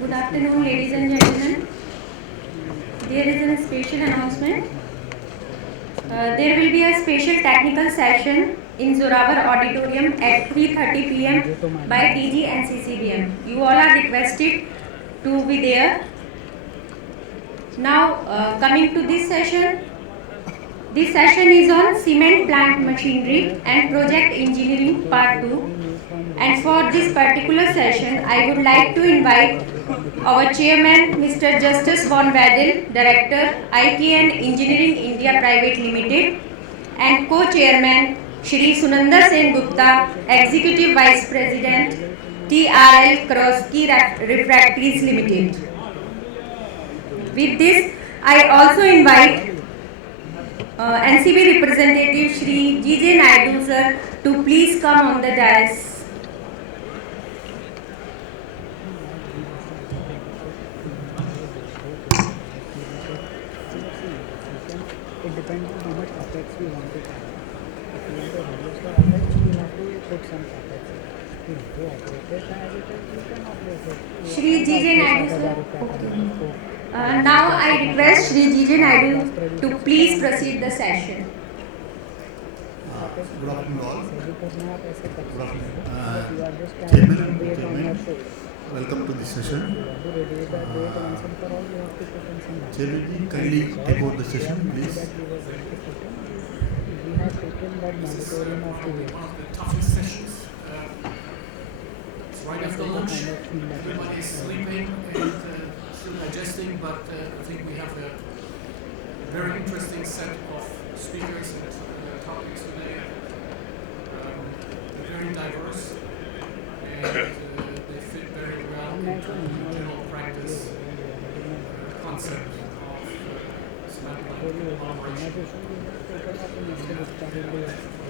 Good afternoon, ladies and gentlemen. There is a special announcement. There will be a special technical session in Zorawar Auditorium at 3:30 p.m. by TG NCCBM. You all are requested to be there. Now, coming to this session. This session is on cement plant machinery and project engineering part 2. And for this particular session, I would like to invite our chairman, Mr. Justus von Wedel, Director, IT and Engineering India Private Limited, and co-chairman, Shri Sunanda Sengupta, Executive Vice President, TRL Krosaki Refractories Limited. With this, I also invite NCB representative Shri G.J. Naidu sir to please come on the dais. It depends on how much capex we want to have. If we want to reduce the capex, we have to put some capex. If we want to operate it as it is, we can operate it. Shri G.J. Naidu sir. Now I request Shri G.J. Naidu to please proceed the session. Good afternoon all. Chairman, welcome to this session. Chairman, kindly take over the session, please. We have taken that moratorium of the one of the toughest sessions. It's right after lunch. Everybody's sleeping and still digesting, but I think we have a very interesting set of speakers and topics today. They're very diverse and they fit very well into the general practice concept of cement plant operation.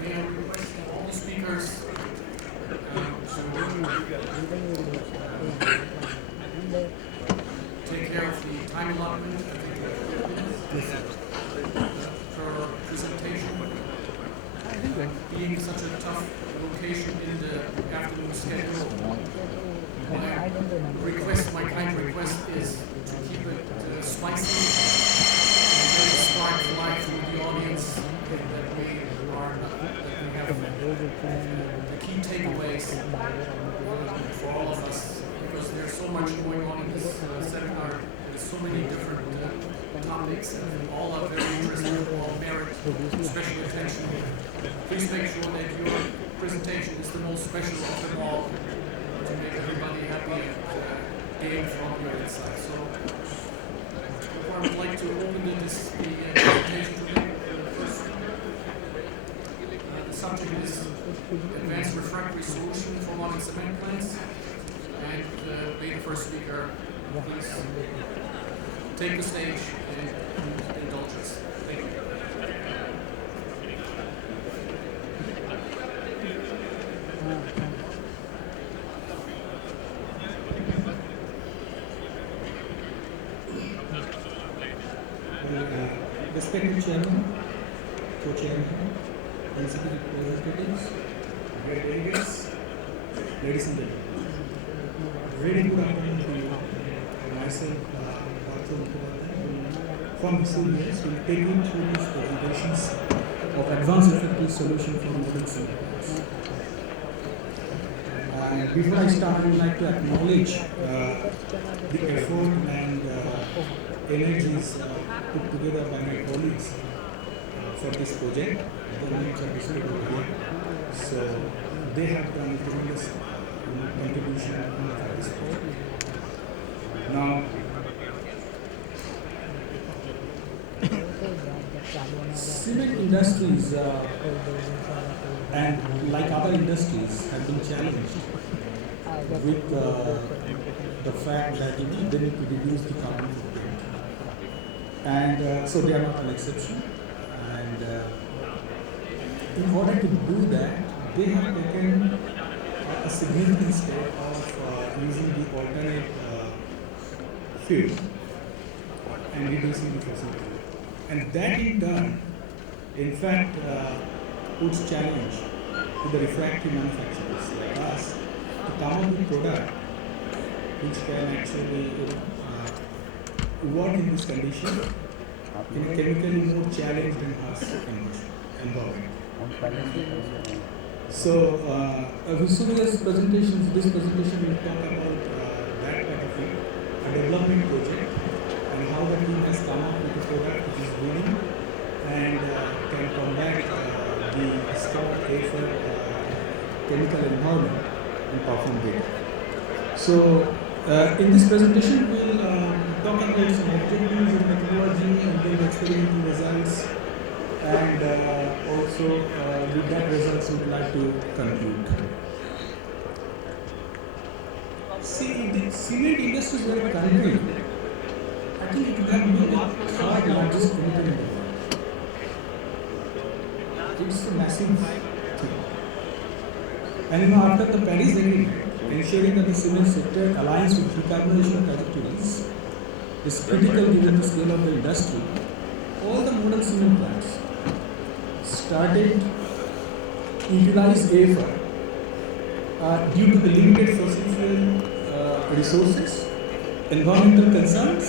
May I request all the speakers to take care of the time allotment per presentation. Being such a tough location in the afternoon schedule, my kind request is to keep it spicy and let it spark life through the audience, that we have the key takeaways for all of us, because there's so much going on in this seminar. There's so many different topics, and all are very interesting, all merit special attention. Please make sure that your presentation is the most special of them all, to make everybody happy and gain from your insights. So, I would like to open the presentation today. First, the subject is advanced refractory solution for modern cement plants, and be the first speaker. Please take the stage and indulge us. Thank you. Respected Chairman, Co-Chairman, NCB representatives, great delegates, ladies and gentlemen. Very good afternoon to you. Myself, from this years, we will take you through these presentations of advanced refractory solution for modern cement plants. Before I start, I would like to acknowledge the effort and energies put together by my colleagues for this project. The names are listed over here. So they have done a tremendous contribution for this project. Now, cement industries and like other industries have been challenged with the fact that they need to reduce the carbon footprint. And so they are not an exception. And in order to do that, they have taken a significant step of using the alternate fuel and reducing the fossil fuel. And that in turn, in fact, puts challenge to the refractory manufacturers like us to come up with product which can actually work in this condition in a chemically more challenged and harsh environment. So, Visualia's presentation, this presentation will talk about that kind of thing, a development project, and how the team has come up with a product which is winning and can combat the strong effort chemical environment and perform better. So, in this presentation, we'll talk about some objectives and methodology and then experimental results, and also with that results, we'd like to conclude. See, if the cement industry were a country, I think it would have been the third largest chemical in the world. It's a massive thing. And after the Paris Agreement, ensuring that the cement sector aligns with decarbonization trajectories is critical given the scale of the industry. All the modern cement plants started to utilize AFR due to the limited fossil fuel resources, environmental concerns,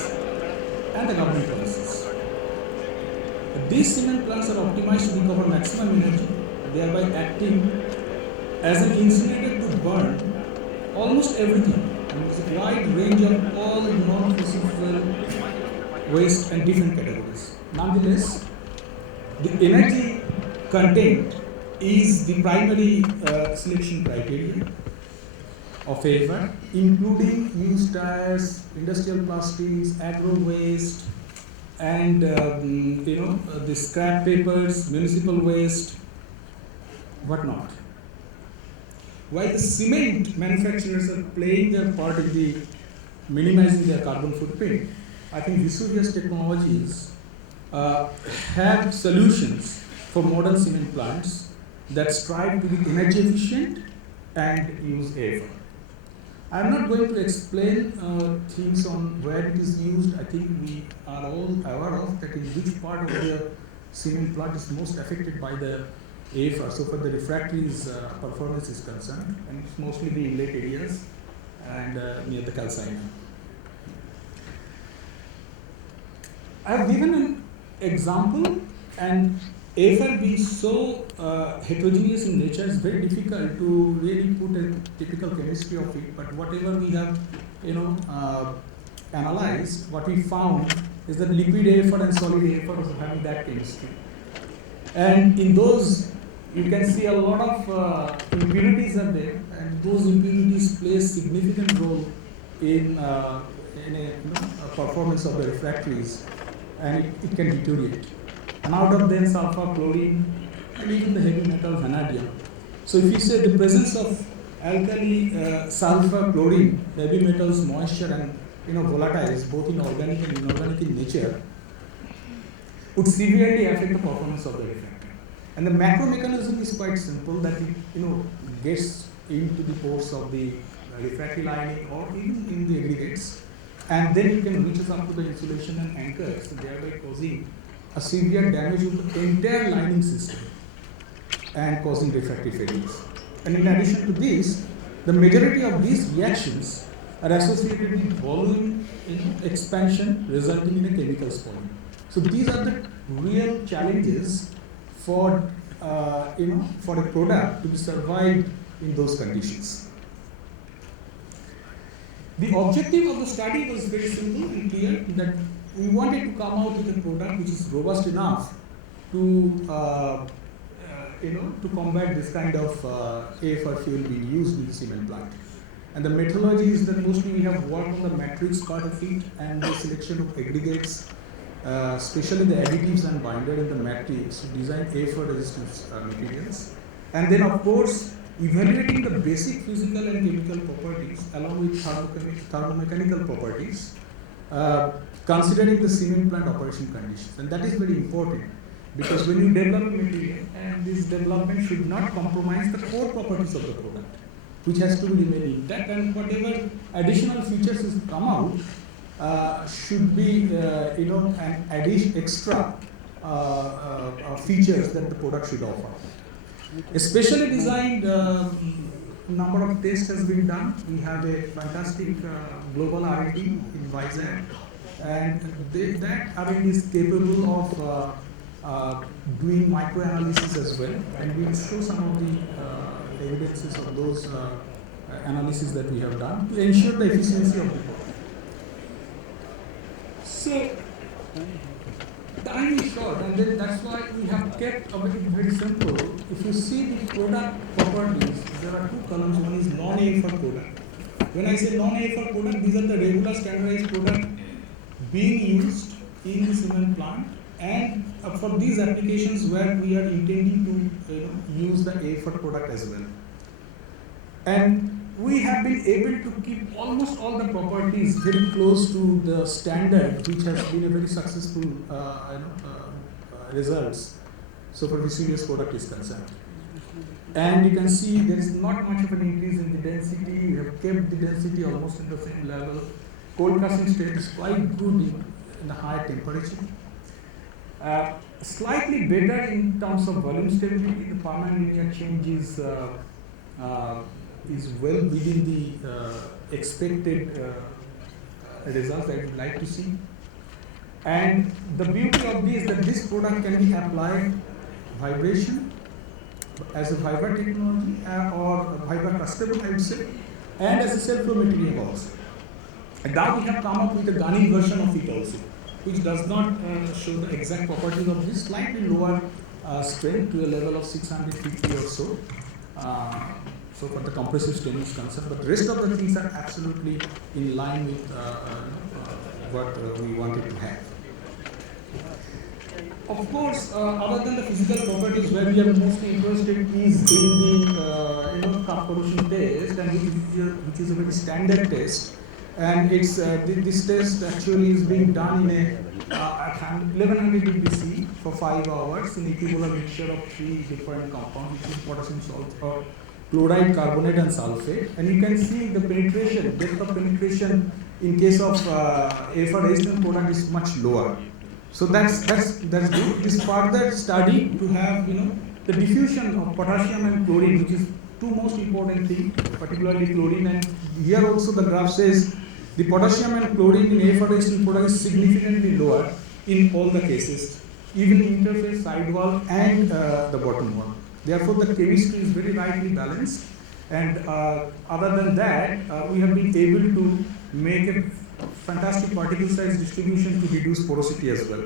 and the government policies. These cement plants are optimized to recover maximum energy, thereby acting as an incinerator to burn almost everything. And there's a wide range of all non-fossil fuel waste and different categories. Nonetheless, the energy content is the primary selection criteria of AFR, including used tires, industrial plastics, agro waste, and the scrap papers, municipal waste, whatnot. While the cement manufacturers are playing their part in the minimizing their carbon footprint, I think Vesuvius technologies have solutions for modern cement plants that strive to be energy efficient and use AFR. I'm not going to explain things on where it is used. I think we are all aware of that in which part of the cement plant is most affected by the AFR. So for the refractories performance is concerned, and it's mostly the inlet areas and near the calciner. I have given an example, and AFR being so heterogeneous in nature, it's very difficult to really put a typical chemistry of it. But whatever we have, analyzed, what we found is that liquid AFR and solid AFR was having that chemistry. And in those, you can see a lot of impurities are there, and those impurities play a significant role in a performance of the refractories, and it can deteriorate. And out of them, sulfur, chlorine, and even the heavy metal vanadium. So if you say the presence of alkali, sulfur, chlorine, heavy metals, moisture, and volatiles, both in organic and inorganic in nature, would severely affect the performance of the refractor. And the macro mechanism is quite simple, that it gets into the pores of the refractory lining or even in the aggregates, and then it can reach up to the insulation and anchors, so thereby causing a severe damage to the entire lining system and causing refractory failures. And in addition to this, the majority of these reactions are associated with volume expansion, resulting in a chemical spoiling. So these are the real challenges for for a product to be survived in those conditions. The objective of the study was very simple and clear, that we wanted to come out with a product which is robust enough to to combat this kind of AFR fuel being used in the cement plant. And the methodology is that mostly we have worked on the matrix part of it and the selection of aggregates, especially the additives and binder in the matrix to design AFR resistance materials. And then of course, evaluating the basic physical and chemical properties along with thermomechanical properties, considering the cement plant operation conditions. And that is very important, because when you develop a material, and this development should not compromise the core properties of the product, which has to remain intact, and whatever additional features is come out should be an extra features that the product should offer. A specially designed number of tests has been done. We have a fantastic global R&D in Vizag, and that R&D is capable of doing microanalysis as well, and we will show some of the evidences of those analysis that we have done to ensure the efficiency of the product. So, time is short, and then that's why we have kept everything very simple. If you see the product properties, there are two columns. One is non-AFR product. When I say non-AFR product, these are the regular standardized product being used in the cement plant, and for these applications where we are intending to use the AFR product as well. And we have been able to keep almost all the properties very close to the standard, which has been a very successful results. So for Vesuvius product is concerned. And you can see there is not much of an increase in the density. We have kept the density almost at the same level. Cold casting state is quite good in the higher temperature. Slightly better in terms of volume stability. The permanent linear change is well within the expected results that we would like to see. And the beauty of this is that this product can be applied vibration as a fiber technology or fiber custable, I would say, and as a self-flow material also. And now we have come up with a gunning version of it also, which does not show the exact properties of this, slightly lower strength to a level of 650 or so. So for the compressive strain is concerned, but the rest of the things are absolutely in line with what we wanted to have. Of course, other than the physical properties, where we are mostly interested is in the cup corrosion test, and which is a very standard test. And it's this test actually is being done in at 1100 degrees C for 5 hours in equivalent mixture of 3 different compounds, which is potassium salt, chloride, carbonate, and sulfate. And you can see the penetration, depth of penetration in case of AFR resistant product is much lower. So that's good. This further study to have the diffusion of potassium and chlorine, which is two most important things, particularly chlorine. And here also the graph says the potassium and chlorine in AFR resistant product is significantly lower in all the cases, even interface, sidewall, and the bottom wall. Therefore, the chemistry is very rightly balanced. And other than that, we have been able to make a fantastic particle size distribution to reduce porosity as well.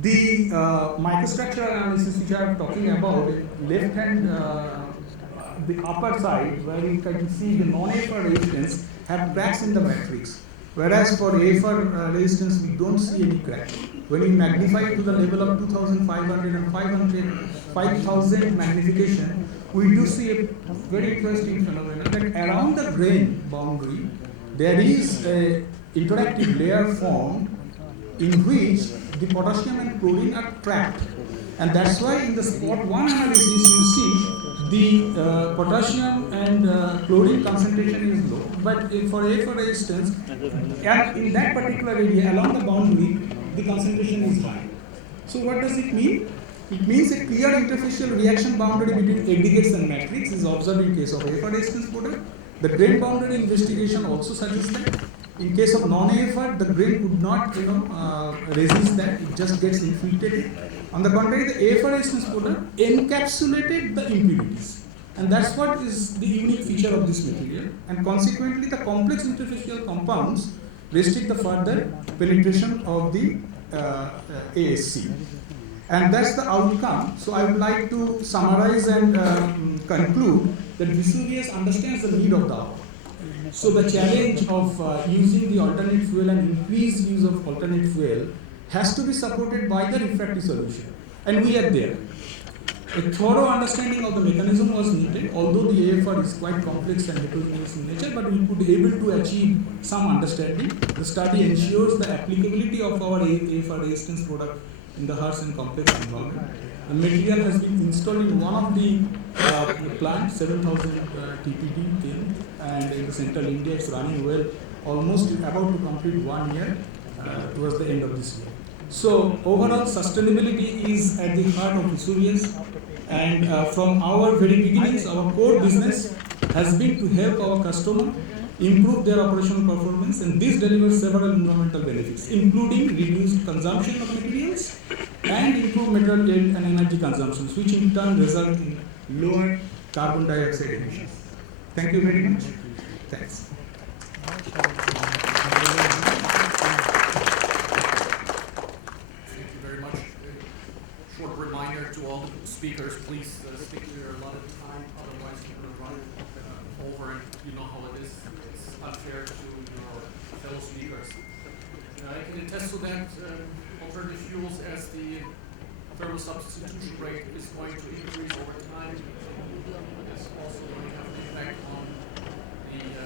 The microstructural analysis which I am talking about, left hand, the upper side, where you can see the non-AFR resistance have cracks in the matrix. Whereas for AFR resistance, we don't see any crack. When you magnify to the level of 2500 and 5000 magnification, we do see a very interesting phenomenon that around the grain boundary, there is an interactive layer formed in which the potassium and chlorine are trapped. And that's why in the spot 1 analysis, you see the potassium and chlorine concentration is low. But for AFR resistance, and in that particular area along the boundary, the concentration is high. So what does it mean? It means a clear interfacial reaction boundary between aggregates and matrix is observed in case of AFR resistance product. The grain boundary investigation also suggests that. In case of non-AFR, the grain would not resist that, it just gets infiltrated. On the contrary, the AFR resistance product encapsulated the impurities. And that's what is the unique feature of this material. And consequently, the complex interfacial compounds restrict the further penetration of the ASC. And that's the outcome. So I would like to summarize and conclude that Vesuvius understands the need of the hour. So the challenge of using the alternate fuel and increased use of alternate fuel has to be supported by the refractory solution. And we are there. A thorough understanding of the mechanism was needed, although the AFR is quite complex and heterogeneous in nature, but we could be able to achieve some understanding. The study ensures the applicability of our AFR resistance product in the harsh and complex environment. The material has been installed in one of the plants, 7000 TPD kiln, and in the central India it's running well, almost about to complete 1 year towards the end of this year. So overall sustainability is at the heart of Vesuvius, And from our very beginnings, our core business has been to help our customer improve their operational performance, and this delivers several environmental benefits, including reduced consumption of materials and improved material yield and energy consumption, which in turn result in lower carbon dioxide emissions. Thank you very much. Thanks. Thank you very much. Short reminder to all the speakers, please stick to your allotted time, otherwise you're going to run over, and you know how it is. It's unfair to your fellow speakers. I can attest to that alternative fuels, as the thermal substitution rate is going to increase over time. It's also going to have an impact on the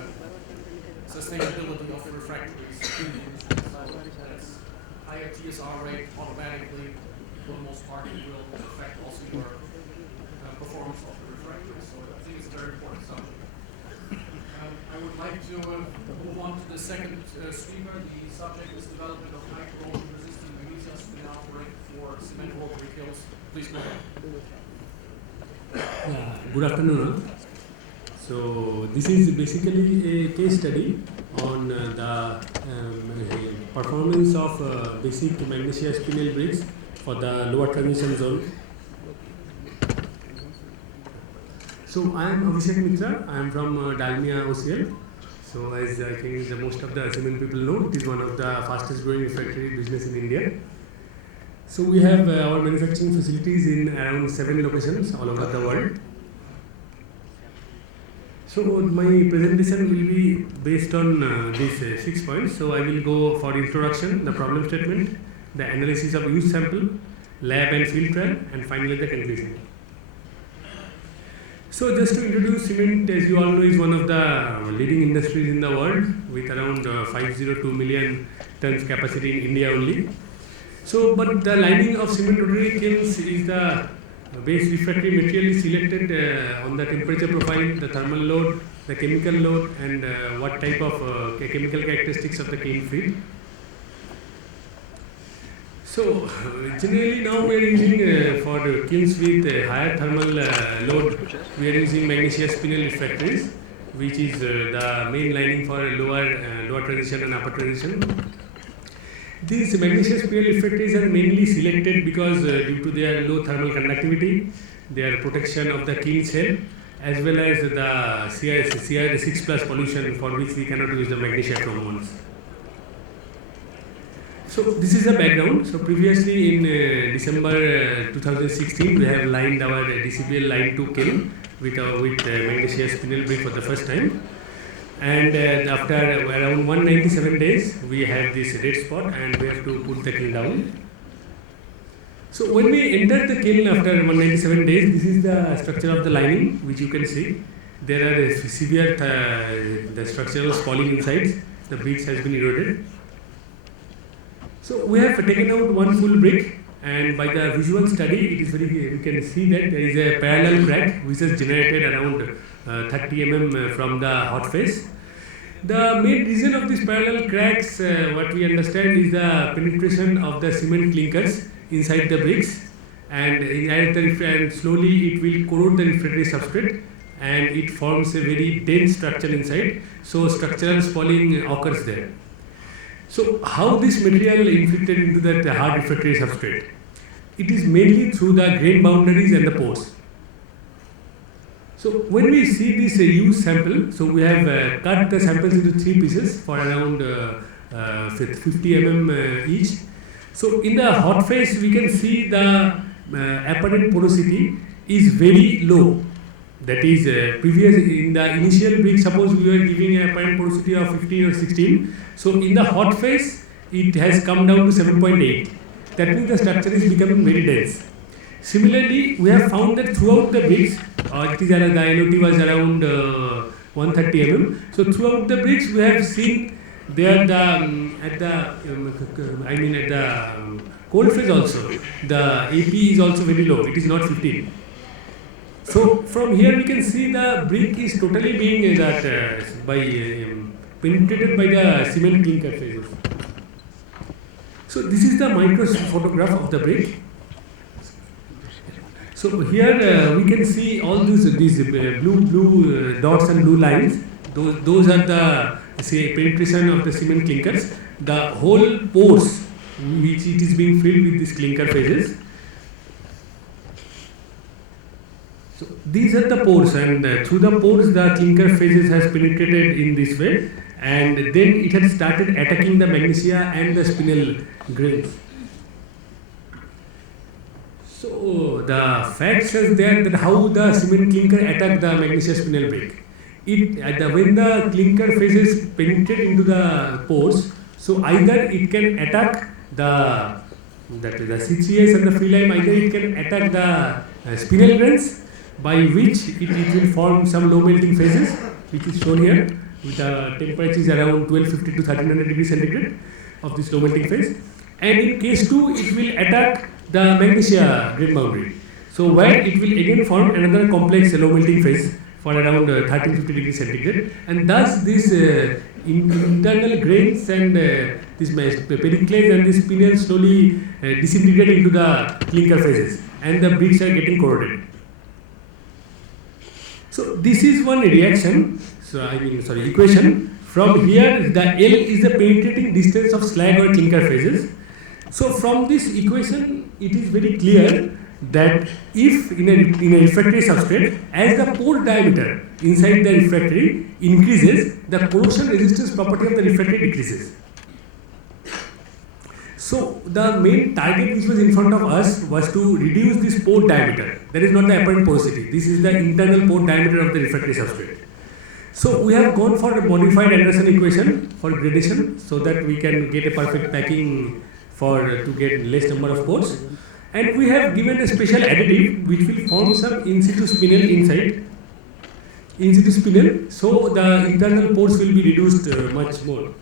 sustainability of the refractories in the industry. So that's higher TSR rate automatically, for the most part, it will affect also your performance of the refractories. So I think it's a very important subject. I would like to move on to the second speaker. The subject is development of high corrosion resistant magnesium spinel brake for cement rotary kilns. Please go ahead. Good afternoon. So this is basically a case study on the performance of basic Manekshaw spinel brakes for the lower transition zone. So I am Abhishek Mitra. I am from Dalmia OCL. So as I think the most of the cement people know, it is one of the fastest growing refractory business in India. So we have our manufacturing facilities in around 7 locations all over the world. So my presentation will be based on these 6 points. So I will go for introduction, the problem statement, the analysis of use sample, lab and field trial, and finally the conclusion. So just to introduce, cement, as you all know, is one of the leading industries in the world with around 502 million tons capacity in India only. So, but the lining of cement rotary kilns is the base refractory material selected on the temperature profile, the thermal load, the chemical load, and what type of chemical characteristics of the kiln feed. So generally now we are using for kilns with higher thermal load, we are using Manekshaw spinel refractories, which is the main lining for lower transition and upper transition. These Manekshaw spinel refractories are mainly selected because due to their low thermal conductivity, their protection of the kiln shell, as well as the CR6 plus pollution, for which we cannot use the Manekshaw chrome ones. So this is the background. So previously in December 2016, we have lined our DCBL line 2 kiln with Manekshaw spinel brake for the first time. And after around 197 days, we have this red spot and we have to put the kiln down. So when we enter the kiln after 197 days, this is the structure of the lining, which you can see. There are severe the structural spalling inside. The bricks has been eroded. So we have taken out one full brick, and by the visual study, it is very, you can see that there is a parallel crack which is generated around 30 mm from the hot face. The main reason of these parallel cracks, what we understand, is the penetration of the cement clinkers inside the bricks, and slowly it will corrode the refractory substrate, and it forms a very dense structure inside. So structural spalling occurs there. So how this material infiltrated into that hard refractory substrate? It is mainly through the grain boundaries and the pores. So when we see this use sample, so we have cut the samples into 3 pieces for around 50 mm each. So in the hot phase, we can see the apparent porosity is very low. That is previous in the initial brick, suppose we were giving a apparent porosity of 15 or 16. So in the hot phase, it has come down to 7.8. That means the structure is becoming very dense. Similarly, we have found that throughout the bricks, it is the LOT was around 130 mm. So throughout the bricks, we have seen there at the cold phase also, the AP is also very low. It is not 15. So from here we can see the brick is totally being penetrated by the cement clinker phases. So this is the micro photograph of the brick. So here we can see all these blue dots and blue lines. Those are the penetration of the cement clinkers. The whole pores which it is being filled with these clinker phases. So these are the pores, and through the pores the clinker phases has penetrated in this way, and then it has started attacking the magnesia and the spinel grains. So the fact says there that how the cement clinker attack the magnesia spinel break. When the clinker phases penetrate into the pores, so either it can attack the CCS and the free lime, either it can attack the spinel grains, by which it will form some low melting phases, which is shown here with the temperatures around 1250 to 1300 degrees centigrade of this low melting phase. And in case 2, it will attack the magnesia grain boundary. So where it will again form another complex low melting phase for around 1350 degrees centigrade, and thus this internal grains and this pericles and this spinel slowly disintegrate into the clinker phases, and the bricks are getting corroded. So this is one reaction. Equation. From here, the L is the penetrating distance of slag or clinker phases. So from this equation, it is very clear that if in a refractory substrate, as the pore diameter inside the refractory increases, the corrosion resistance property of the refractory decreases. So the main target which was in front of us was to reduce this pore diameter. That is not the apparent porosity. This is the internal pore diameter of the refractory substrate. So we have gone for a modified Anderson equation for gradation, so that we can get a perfect packing to get less number of pores. And we have given a special additive which will form some in situ spinel inside. In situ spinel, so the internal pores will be reduced much more.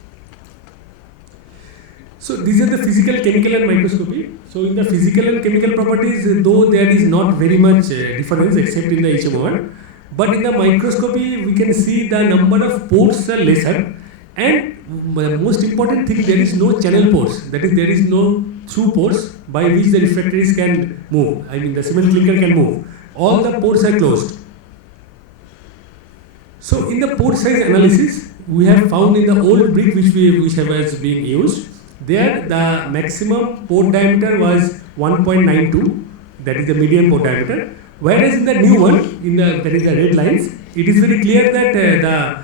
So these are the physical, chemical and microscopy. So in the physical and chemical properties, though there is not very much difference except in the HMOR, but in the microscopy we can see the number of pores are lesser, and the most important thing, there is no channel pores, that is there is no through pores by which the refractories can move, the cement clinker can move. All the pores are closed. So in the pore size analysis, we have found in the old brick which was being used, there the maximum pore diameter was 1.92, that is the median pore diameter, whereas in the new one, that is the red lines, it is very clear that the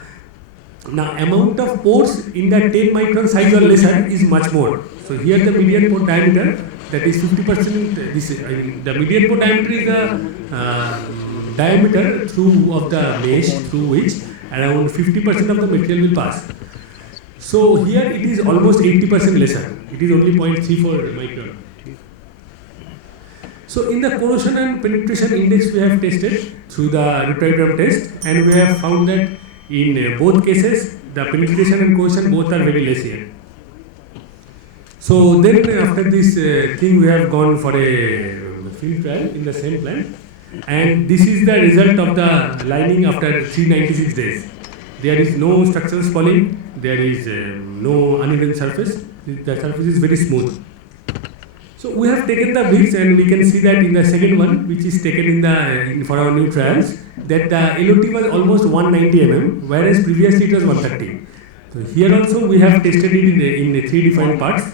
amount of pores in the 10 micron size or lesser is much more. So here the median pore diameter, that is 50%, the median pore diameter is the diameter of the mesh through which around 50% of the material will pass. So here it is almost 80% lesser. It is only 0.34 micron. So in the corrosion and penetration index we have tested through the rotogram test, and we have found that in both cases the penetration and corrosion both are very less here. So then after this thing we have gone for a field trial in the same plant, and this is the result of the lining after 396 days. There is no structural spalling, there is no uneven surface, the surface is very smooth. So we have taken the bricks, and we can see that in the second one, which is taken for our new trials, that the LOT was almost 190 mm, whereas previously it was 130. So here also we have tested it in the 3 defined parts,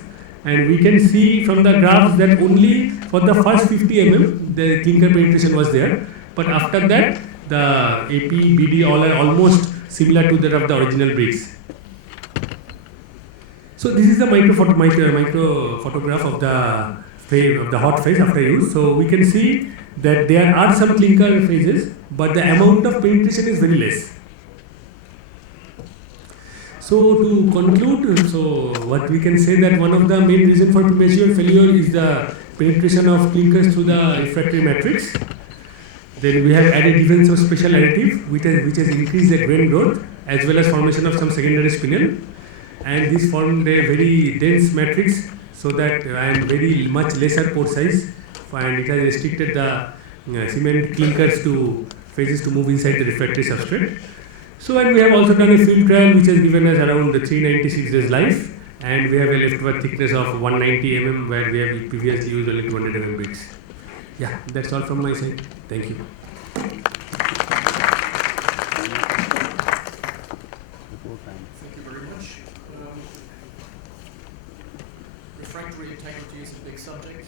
and we can see from the graphs that only for the first 50 mm the clinker penetration was there, but after that the AP, BD all are almost similar to that of the original bricks. So this is the micro photograph of the hot phase after use. So we can see that there are some clinker phases, but the amount of penetration is very less. So to conclude, so what we can say that one of the main reasons for premature failure is the penetration of clinkers through the refractory matrix. Then we have added even some special additive which has increased the grain growth as well as formation of some secondary spinel. And this formed a very dense matrix, so that and very much lesser pore size, and it has restricted the cement clinkers to phases to move inside the refractory substrate. So, and we have also done a field trial which has given us around 396 days life, and we have a leftover thickness of 190 mm, where we have previously used only 200 mm bricks. Yeah, that's all from my side. Thank you. Thank you very much. Refractory integrity is a big subject.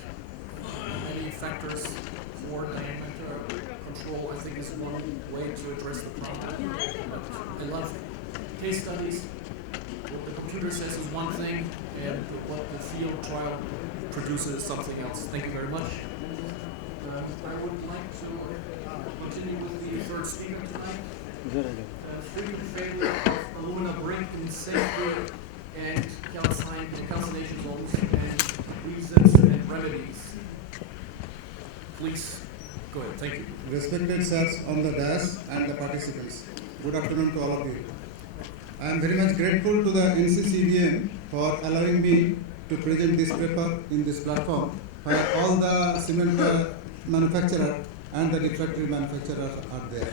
Many factors for diameter control, I think, is one way to address the problem. I love case studies. What the computer says is one thing, and what the field trial produces is something else. Thank you very much. I would like to continue with the third speaker tonight. Frequent failure of alumina brick in safety and calcination zones and reasons and remedies. Please go ahead. Thank you. Respected sirs on the dais and the participants, good afternoon to all of you. I am very much grateful to the NCCBM for allowing me to present this paper in this platform where all the cement manufacturer and the refractory manufacturers are there.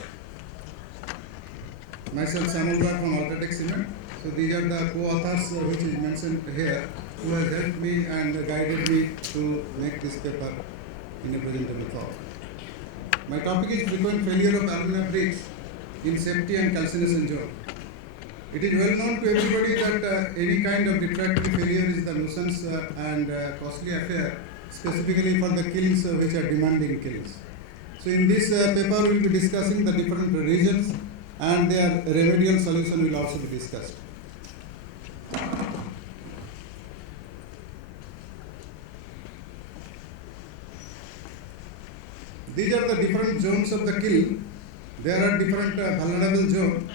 Myself, Sunanda from Ultratech Cement. So these are the co-authors which is mentioned here, who has helped me and guided me to make this paper in a presentable form. My topic is frequent failure of alumina bricks in safety and calcination zone. It is well known to everybody that any kind of refractory failure is the nuisance and costly affair, specifically for the kilns which are demanding kilns. So in this paper we will be discussing the different regions and their remedial solution will also be discussed. These are the different zones of the kiln. There are different vulnerable zones.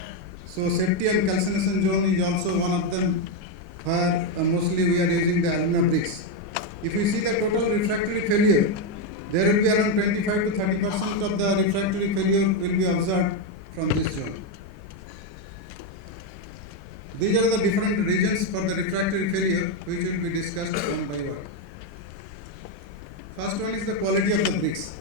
So safety and calcination zone is also one of them, where mostly we are using the alumina bricks. If we see the total refractory failure, there will be around 25 to 30% of the refractory failure will be observed from this zone. These are the different regions for the refractory failure which will be discussed one by one. First one is the quality of the bricks.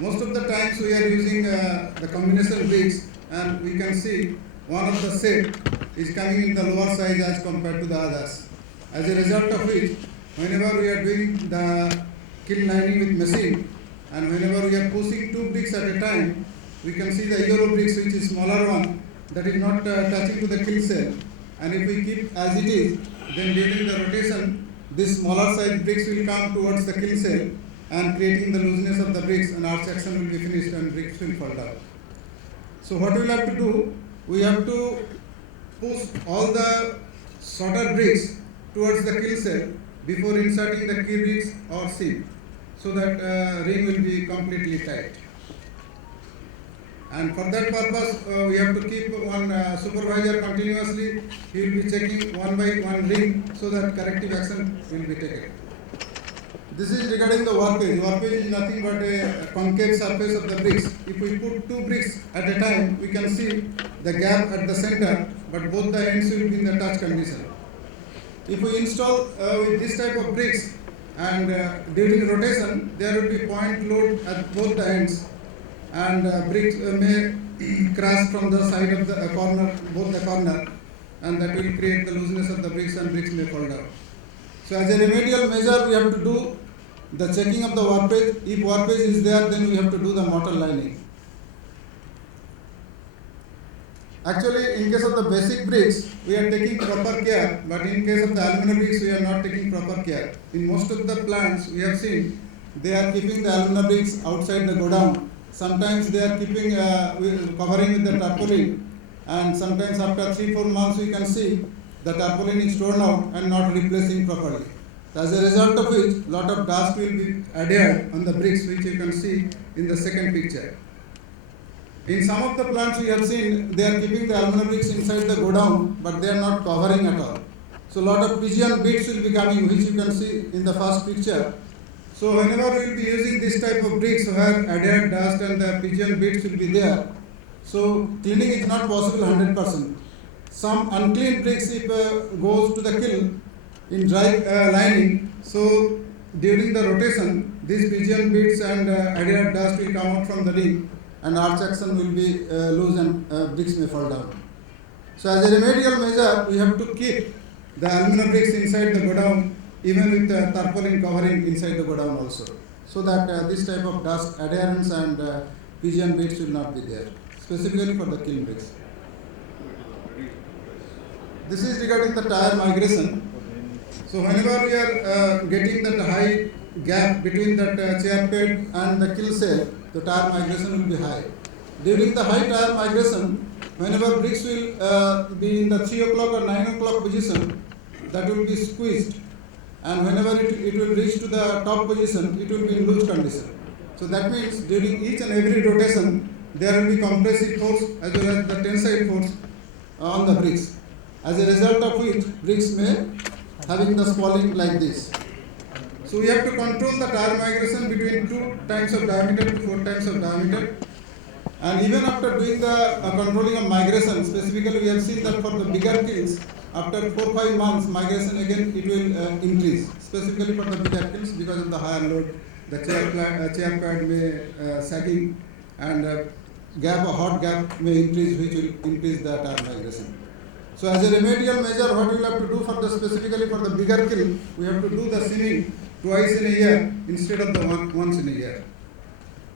Most of the times we are using the combination bricks, and we can see one of the set is coming in the lower size as compared to the others. As a result of which, whenever we are doing the kiln lining with machine, and whenever we are pushing two bricks at a time, we can see the yellow bricks, which is smaller one, that is not touching to the kiln cell. And if we keep as it is, then during the rotation, this smaller size bricks will come towards the kiln cell and creating the looseness of the bricks, and arch action will be finished and bricks will fall down. So what we will have to do, we have to push all the shorter bricks towards the kiln cell before inserting the key bricks or seam, so that ring will be completely tight. And for that purpose, we have to keep one supervisor continuously. He will be checking one by one ring so that corrective action will be taken. This is regarding the warpage. Warpage is nothing but a concave surface of the bricks. If we put two bricks at a time, we can see the gap at the center, but both the ends will be in the touch condition. If we install with this type of bricks, and during rotation, there will be point load at both the ends, and bricks may crash from the side of the corner, both the corner, and that will create the looseness of the bricks, and bricks may fall down. So as a remedial measure, we have to do the checking of the warpage. If warpage is there, then we have to do the mortar lining. Actually, in case of the basic bricks, we are taking proper care, but in case of the alumina bricks, we are not taking proper care. In most of the plants, we have seen they are keeping the alumina bricks outside the godown. Sometimes they are keeping covering with the tarpaulin, and sometimes after 3-4 months, we can see the tarpaulin is torn out and not replacing properly. As a result of which, lot of dust will be adhered on the bricks, which you can see in the second picture. In some of the plants we have seen, they are keeping the alumina bricks inside the godown, but they are not covering at all. So lot of pigeon bits will be coming, which you can see in the first picture. So whenever we will be using this type of bricks where adhered dust and the pigeon bits will be there, so cleaning is not possible 100%. Some unclean bricks, if goes to the kiln in dry lining, so during the rotation, these pigeon bits and adhered dust will come out from the ring, and arch action will be loose, and bricks may fall down. So as a remedial measure, we have to keep the alumina bricks inside the godown, even with the tarpaulin covering inside the godown also. so that this type of dust adherence and pigeon beads will not be there, specifically for the kiln bricks. This is regarding the tire migration. So whenever we are getting that high gap between that chair bed and the kill cell, the tire migration will be high. During the high tire migration, whenever bricks will be in the 3 o'clock or 9 o'clock position, that will be squeezed. And whenever it will reach to the top position, it will be in loose condition. So that means during each and every rotation, there will be compressive force as well as the tensile force on the bricks. As a result of which, bricks may having the swelling like this. So we have to control the tire migration between 2 times of diameter to 4 times of diameter. And even after doing the controlling of migration, specifically we have seen that for the bigger kilns, after 4-5 months, migration again it will increase, specifically for the bigger kilns because of the higher load. The chair pad may sagging and hot gap may increase, which will increase the tire migration. So as a remedial measure, what we will have to do for the specifically for the bigger kiln, we have to do the seaming twice in a year instead of the once in a year.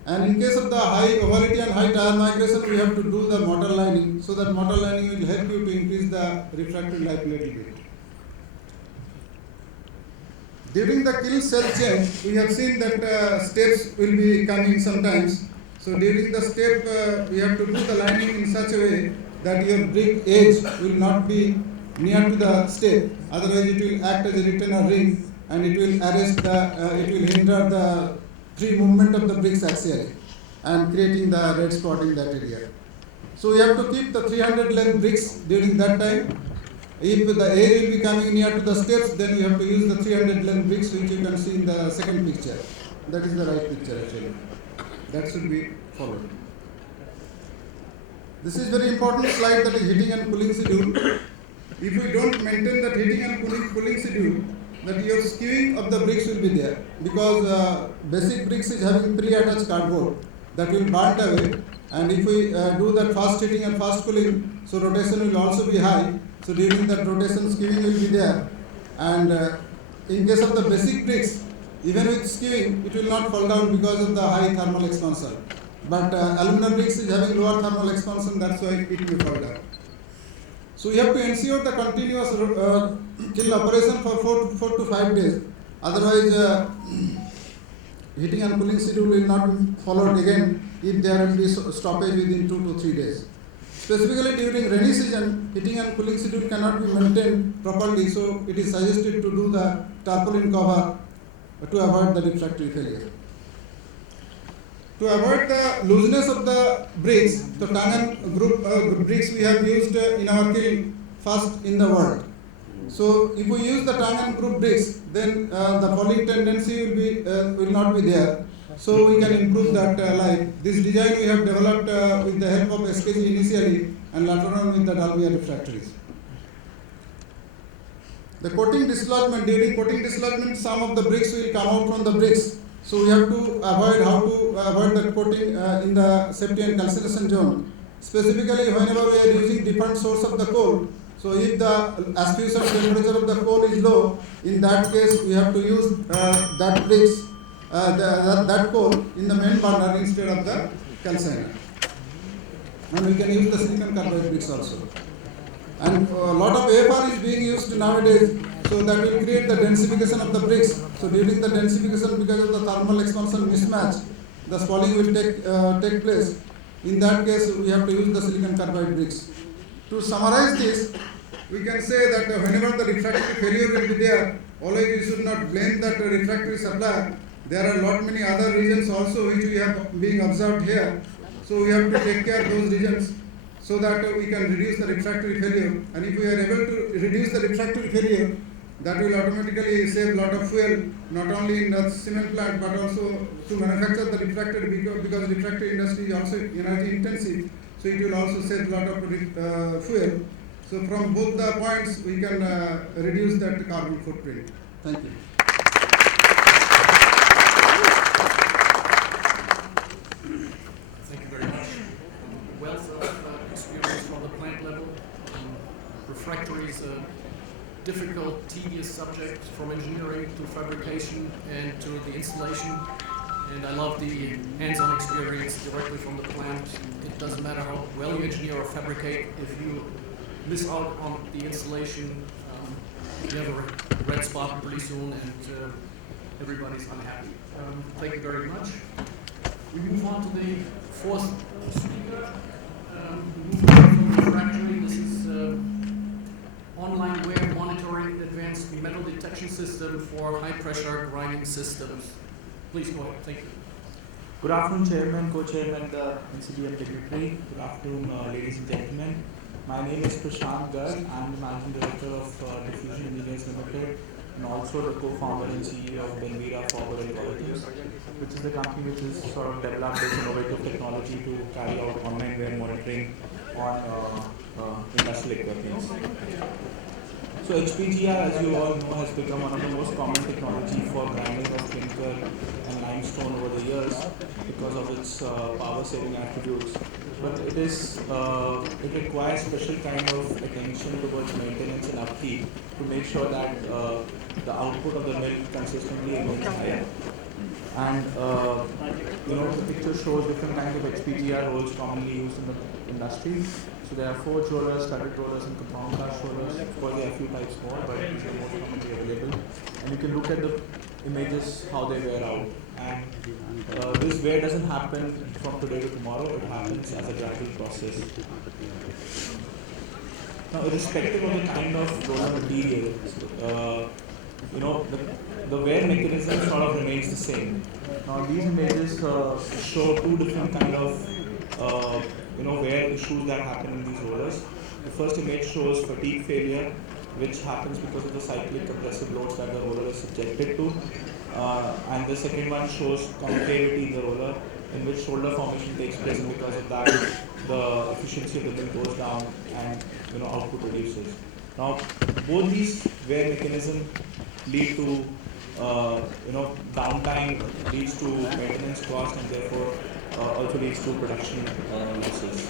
And in case of the high ovality and high tire migration, we have to do the mortar lining, so that mortar lining will help you to increase the refractory life a little bit. During the kiln cell change, we have seen that steps will be coming sometimes. So during the step, we have to do the lining in such a way that your brick edge will not be near to the step, otherwise it will act as a retainer ring and it will arrest it will hinder the free movement of the bricks axially and creating the red spot in that area. So we have to keep the 300 length bricks during that time. If the edge will be coming near to the steps, then we have to use the 300 length bricks, which you can see in the second picture. That is the right picture actually. That should be followed. This is very important slide, that is heating and cooling schedule. If we don't maintain that heating and cooling schedule, that your skewing of the bricks will be there, because basic bricks is having pre-attached cardboard that will burn away, and if we do that fast heating and fast cooling, so rotation will also be high. So during that rotation, skewing will be there, and in case of the basic bricks, even with skewing, it will not fall down because of the high thermal expansion. But aluminum bricks is having lower thermal expansion, that's why it will fall down. So you have to ensure the continuous kiln operation for 4 to 5 days. Otherwise, heating and cooling schedule will not be followed again if there will be stoppage within 2 to 3 days. Specifically during rainy season, heating and cooling schedule cannot be maintained properly, so it is suggested to do the tarpaulin cover to avoid the refractory failure. To avoid the looseness of the bricks, the Tangan group bricks we have used in our kiln first in the world. So if we use the Tangan group bricks, then the falling tendency will not be there. So we can improve that life. This design we have developed with the help of SKG initially and later on with the Dalmia refractories. The coating dislodgement, during coating dislodgement, some of the bricks will come out from the bricks. So we have to avoid the coating in the safety and calcination zone. Specifically, whenever we are using different source of the coal, so if the asphyxiation temperature of the coal is low, in that case we have to use that bricks, that coal in the main burner instead of the calciner. And we can use the silicon carbide bricks also. And a lot of AFR is being used nowadays, so that will create the densification of the bricks. So during the densification, because of the thermal expansion mismatch, the swelling will take place. In that case, we have to use the silicon carbide bricks. To summarize this, we can say that whenever the refractory failure will be there, always we should not blame that refractory supplier. There are many other reasons also which we have being observed here. So we have to take care of those reasons so that we can reduce the refractory failure. And if we are able to reduce the refractory failure, that will automatically save a lot of fuel, not only in the cement plant, but also to manufacture the refractory, because refractory industry is also energy intensive, so it will also save a lot of fuel. So from both the points, we can reduce that carbon footprint. Thank you. Thank you very much. Wealth of experience from the plant level. Refractories, difficult, tedious subject from engineering to fabrication and to the installation. and I love the hands-on experience directly from the plant. It doesn't matter how well you engineer or fabricate, if you miss out on the installation, you have a red spot pretty soon, and everybody's unhappy. Thank you very much. We move on to the fourth speaker. We move on from Refractory. This is online wear monitoring advanced metal detection system for high-pressure grinding systems. Please go ahead. Thank you. Good afternoon, Chairman, Co-Chairman, the NCB and Secretary. Good afternoon, ladies and gentlemen. My name is Prashant Garg. I'm the Managing Director of Diffusion Engineers Limited and also the co-founder and CEO of Benvira Forward Algorithms, which is the company which is sort of developed this innovative technology to carry out online wear monitoring on industrial equipment. So HPGR, as you all know, has become one of the most common technology for grinding of clinker and limestone over the years because of its power-saving attributes. But it requires special kind of attention towards maintenance and upkeep to make sure that the output of the mill consistently remains high. And the picture shows different kinds of HPGR rolls commonly used in the industry. So there are forge rollers, studded rollers, and compound cast rollers. Of course, there are a few types more, but these are most commonly available. And you can look at the images, how they wear out. And this wear doesn't happen from today to tomorrow. It happens as a gradual process. Now, irrespective of the kind of roller material, the wear mechanism sort of remains the same. Now, these images show two different kind of wear issues that happen in these rollers. The first image shows fatigue failure, which happens because of the cyclic compressive loads that the roller is subjected to. And the second one shows concavity in the roller, in which shoulder formation takes place, and because of that, the efficiency of the mill goes down and output reduces. Now, both these wear mechanisms lead to downtime, leads to maintenance cost, and therefore also leads to production losses.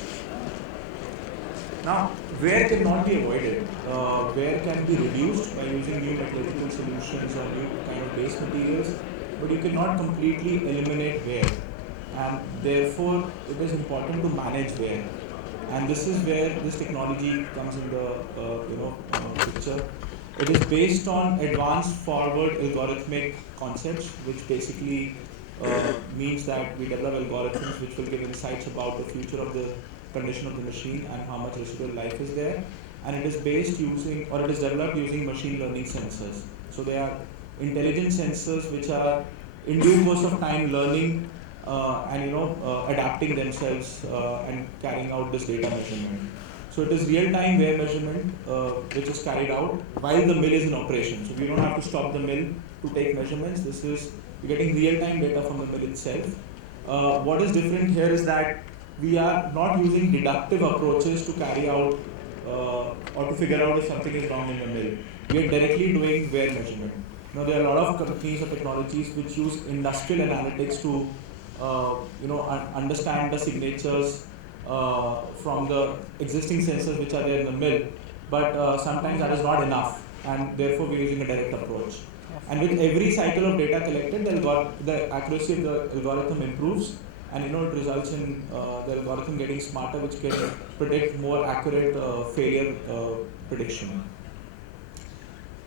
Now, wear cannot be avoided. Wear can be reduced by using new metallurgical solutions or new kind of base materials, but you cannot completely eliminate wear. And therefore, it is important to manage wear. And this is where this technology comes in the picture. It is based on advanced forward algorithmic concepts, which basically means that we develop algorithms which will give insights about the future of the condition of the machine and how much residual life is there. And it is developed using machine learning sensors. So they are intelligent sensors which are in due course of time learning and adapting themselves and carrying out this data measurement. So it is real-time wear measurement which is carried out while the mill is in operation. So we don't have to stop the mill to take measurements. You're getting real-time data from the mill itself. What is different here is that we are not using deductive approaches to carry out or to figure out if something is wrong in the mill. We are directly doing wear measurement. Now there are a lot of companies or technologies which use industrial analytics to understand the signatures from the existing sensors which are there in the mill, but sometimes that is not enough, and therefore we are using a direct approach. And with every cycle of data collected, the accuracy of the algorithm improves, and it results in the algorithm getting smarter, which can predict more accurate failure prediction.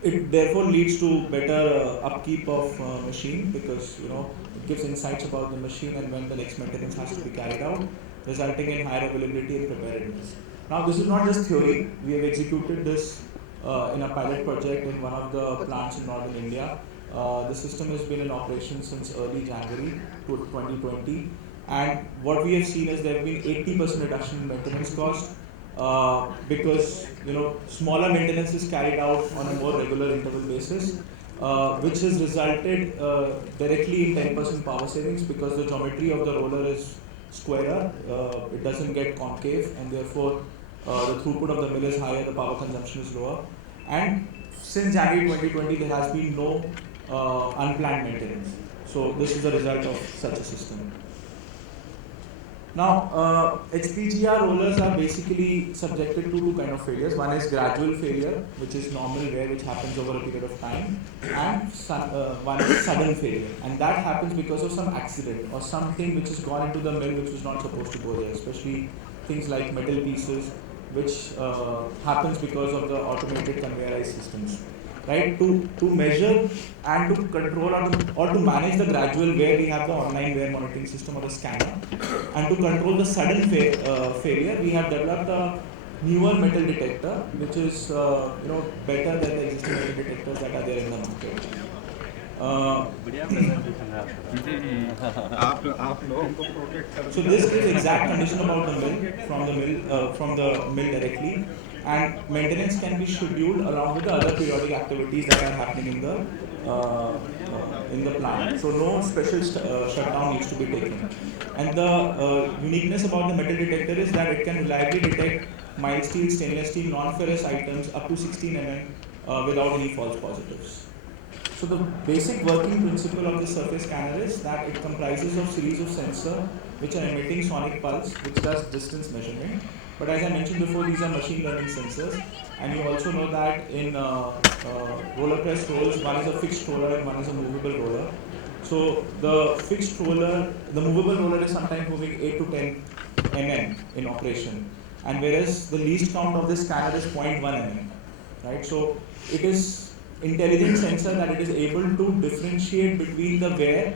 It therefore leads to better upkeep of machine, because it gives insights about the machine and when the next maintenance has to be carried out, resulting in higher availability and preparedness. Now, this is not just theory. We have executed this in a pilot project in one of the plants in northern India. The system has been in operation since early January 2020, and what we have seen is there have been 80% reduction in maintenance cost because smaller maintenance is carried out on a more regular interval basis, which has resulted directly in 10% power savings, because the geometry of the roller is squarer, it doesn't get concave, and therefore the throughput of the mill is higher, the power consumption is lower. And since January 2020, there has been no unplanned maintenance. So this is the result of such a system. Now, HPGR rollers are basically subjected to two kind of failures. One is gradual failure, which is normal wear, which happens over a period of time, and one is sudden failure, and that happens because of some accident or something which has gone into the mill which was not supposed to go there, especially things like metal pieces, which happens because of the automated conveyorized systems. Right, to measure and to control or to manage the gradual wear, we have the online wear monitoring system or the scanner, and to control the sudden failure, we have developed a newer metal detector, which is better than the existing metal detectors that are there in the market. So this gives exact condition about the mill from the mill directly, and maintenance can be scheduled along with the other periodic activities that are happening in the plant. So no special shutdown needs to be taken. And the uniqueness about the metal detector is that it can reliably detect mild steel, stainless steel, non-ferrous items up to 16 mm without any false positives. So the basic working principle of the surface scanner is that it comprises of series of sensors which are emitting sonic pulse, which does distance measurement. But as I mentioned before, these are machine learning sensors, and you also know that in roller press rolls, one is a fixed roller and one is a movable roller. So the fixed roller, the movable roller is sometimes moving 8 to 10 mm in operation, and whereas the least count of this scanner is 0.1 mm, right? So it is intelligent sensor that it is able to differentiate between the wear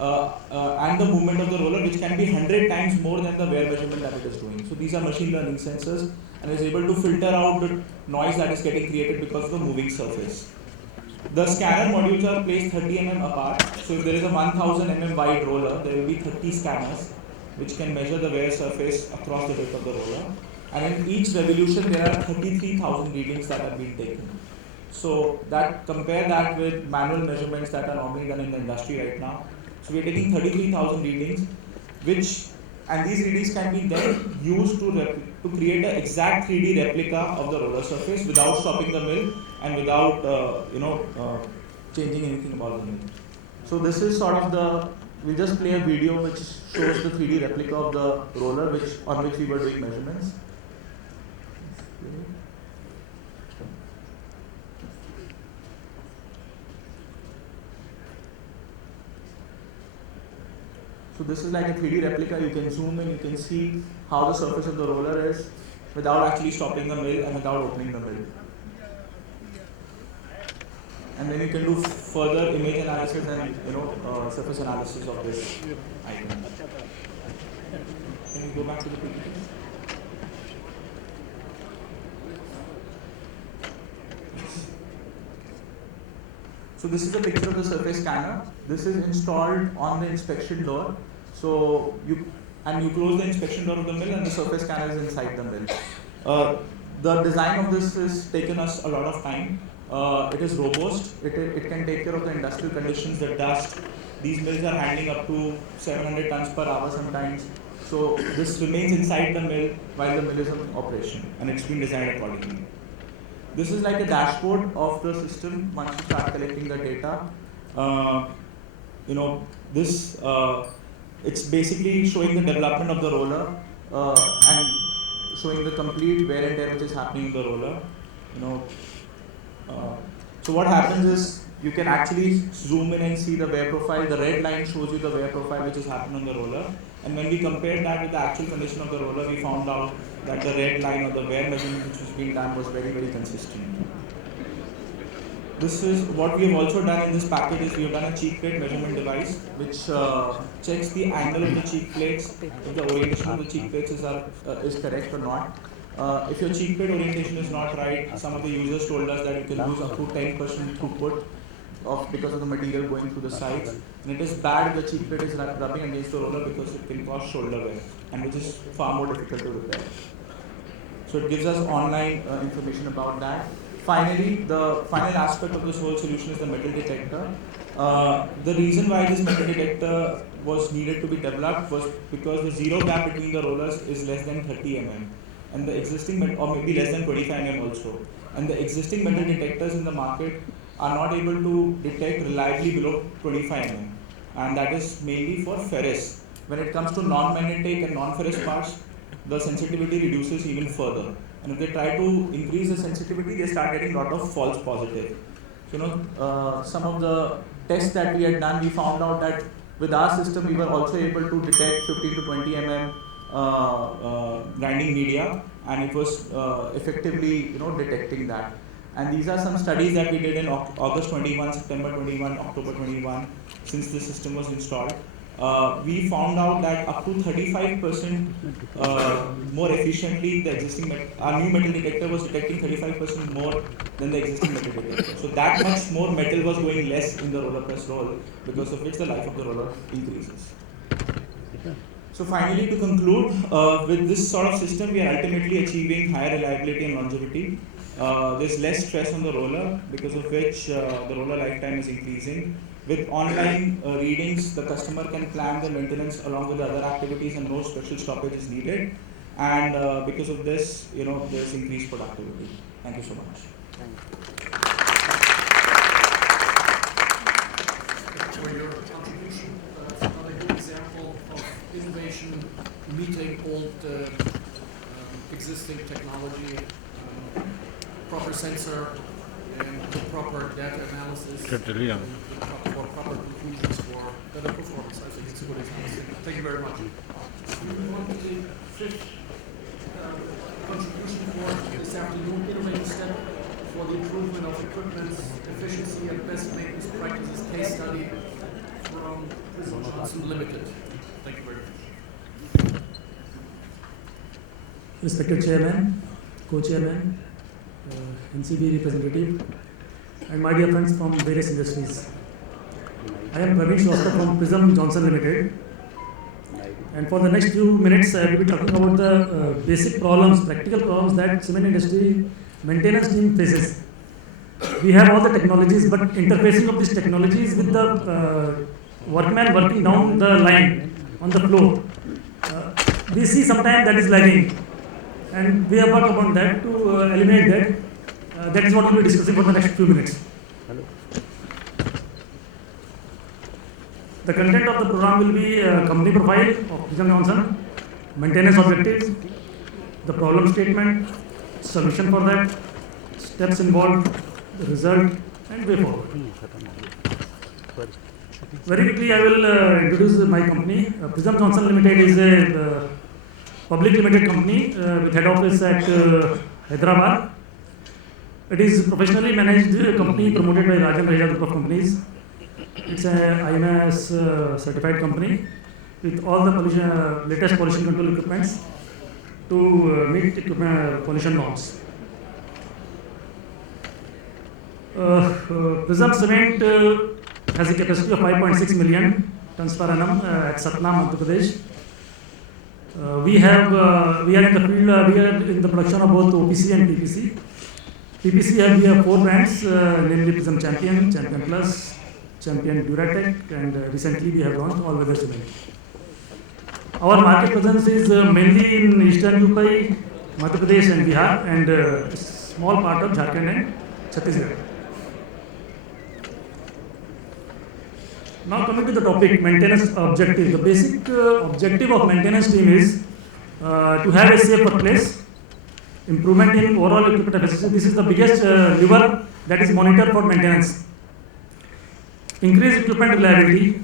and the movement of the roller, which can be 100 times more than the wear measurement that it is doing. So these are machine learning sensors, and is able to filter out the noise that is getting created because of the moving surface. The scanner modules are placed 30 mm apart. So if there is a 1000 mm wide roller, there will be 30 scanners which can measure the wear surface across the width of the roller. And in each revolution, there are 33,000 readings that are being taken. So that compare that with manual measurements that are normally done in the industry right now. So we are taking 33,000 readings, and these readings can be then used to create an exact 3D replica of the roller surface without stopping the mill and without changing anything about the mill. So this is sort of we'll just play a video which shows the 3D replica of the roller on which we were doing measurements. So this is like a 3D replica. You can zoom in, you can see how the surface of the roller is without actually stopping the mill and without opening the mill. And then you can do further image analysis and surface analysis of this item. Can you go back to the PPT? So this is a picture of the surface scanner. This is installed on the inspection door. So you close the inspection door of the mill, and the surface scanner is inside the mill. The design of this has taken us a lot of time. It is robust. It can take care of the industrial conditions, the dust. These mills are handling up to 700 tons per hour sometimes. So this remains inside the mill while the mill is in operation, and it's been designed accordingly. This is like a dashboard of the system once you start collecting the data. It's basically showing the development of the roller and showing the complete wear and tear which is happening in the roller. So what happens is you can actually zoom in and see the wear profile. The red line shows you the wear profile which is happening on the roller. And when we compared that with the actual condition of the roller, we found out that the red line or the wear measurement which was being done was very, very consistent. This is what we have also done in this package is we have done a cheek plate measurement device which checks the angle of the cheek plates, if the orientation of the cheek plates is correct or not. If your cheek plate orientation is not right, some of the users told us that you can lose up to 10% throughput because of the material going through the sides. And it is bad if the cheek plate is rubbing against the roller because it can cause shoulder wear, and which is far more difficult to repair. So it gives us online information about that. Finally, the final aspect of this whole solution is the metal detector. The reason why this metal detector was needed to be developed was because the zero gap between the rollers is less than 30 mm, and the existing or maybe less than 25 mm also. And the existing metal detectors in the market are not able to detect reliably below 25 mm, and that is mainly for ferrous, when it comes to non-magnetic and non-ferrous parts, the sensitivity reduces even further. And if they try to increase the sensitivity, they start getting a lot of false positive. Some of the tests that we had done, we found out that with our system, we were also able to detect 15 to 20 mm grinding media, and it was effectively, detecting that. And these are some studies that we did in August 21, September 21, October 21, since the system was installed. We found out that up to 35% more efficiently the existing our new metal detector was detecting 35% more than the existing metal detector. So that much more metal was going less in the roller press roll, because of which the life of the roller increases. So finally, to conclude, with this sort of system, we are ultimately achieving higher reliability and longevity. There's less stress on the roller, because of which the roller lifetime is increasing. With online readings, the customer can plan the maintenance along with the other activities, and no special stoppage is needed. And because of this, there's increased productivity. Thank you so much. For your contribution. It's another good example of innovation meeting old existing technology, proper sensor, and proper data analysis, for proper conclusions for better performance. I think it's a good example. Thank you very much. We move on to the fifth contribution for this afternoon, innovative step for the improvement of equipment's efficiency and best maintenance practices case study from Johnson Limited. Thank you very much. Respected Chairman, Co-Chairman, NCB representative, and my dear friends from various industries. I am Praveen Shostak from Prism Johnson Limited, and for the next few minutes I will be talking about the basic problems, practical problems that cement industry maintenance team faces. We have all the technologies, but interfacing of these technologies with the workman working down the line on the floor, we see sometimes that is lagging, and we have worked upon that to eliminate that. That is what we will be discussing for the next few minutes. The content of the program will be company profile of Prism Johnson, maintenance objectives, the problem statement, solution for that, steps involved, the result, and way forward. Very quickly, I will introduce my company. Prism Johnson Limited is a public limited company with head office at Hyderabad. It is a professionally managed company promoted by Rajan Raja Group of Companies. It's a IMS certified company with all the latest pollution control equipments to meet pollution norms. Prism Cement has a capacity of 5.6 million tons per annum at Satna, Madhya Pradesh. We are in the field. We are in the production of both OPC and PPC. PPC we have 4 brands, namely Prism Champion, Champion Plus, Champion Duratec, and recently we have launched all-weather cement. Our market presence is mainly in Eastern UP, Madhya Pradesh and Bihar, and a small part of Jharkhand and Chhattisgarh. Now coming to the topic, maintenance objective. The basic objective of maintenance team is to have a safe workplace, improvement in overall equipment efficiency. This is the biggest lever that is monitored for maintenance. Increase equipment reliability,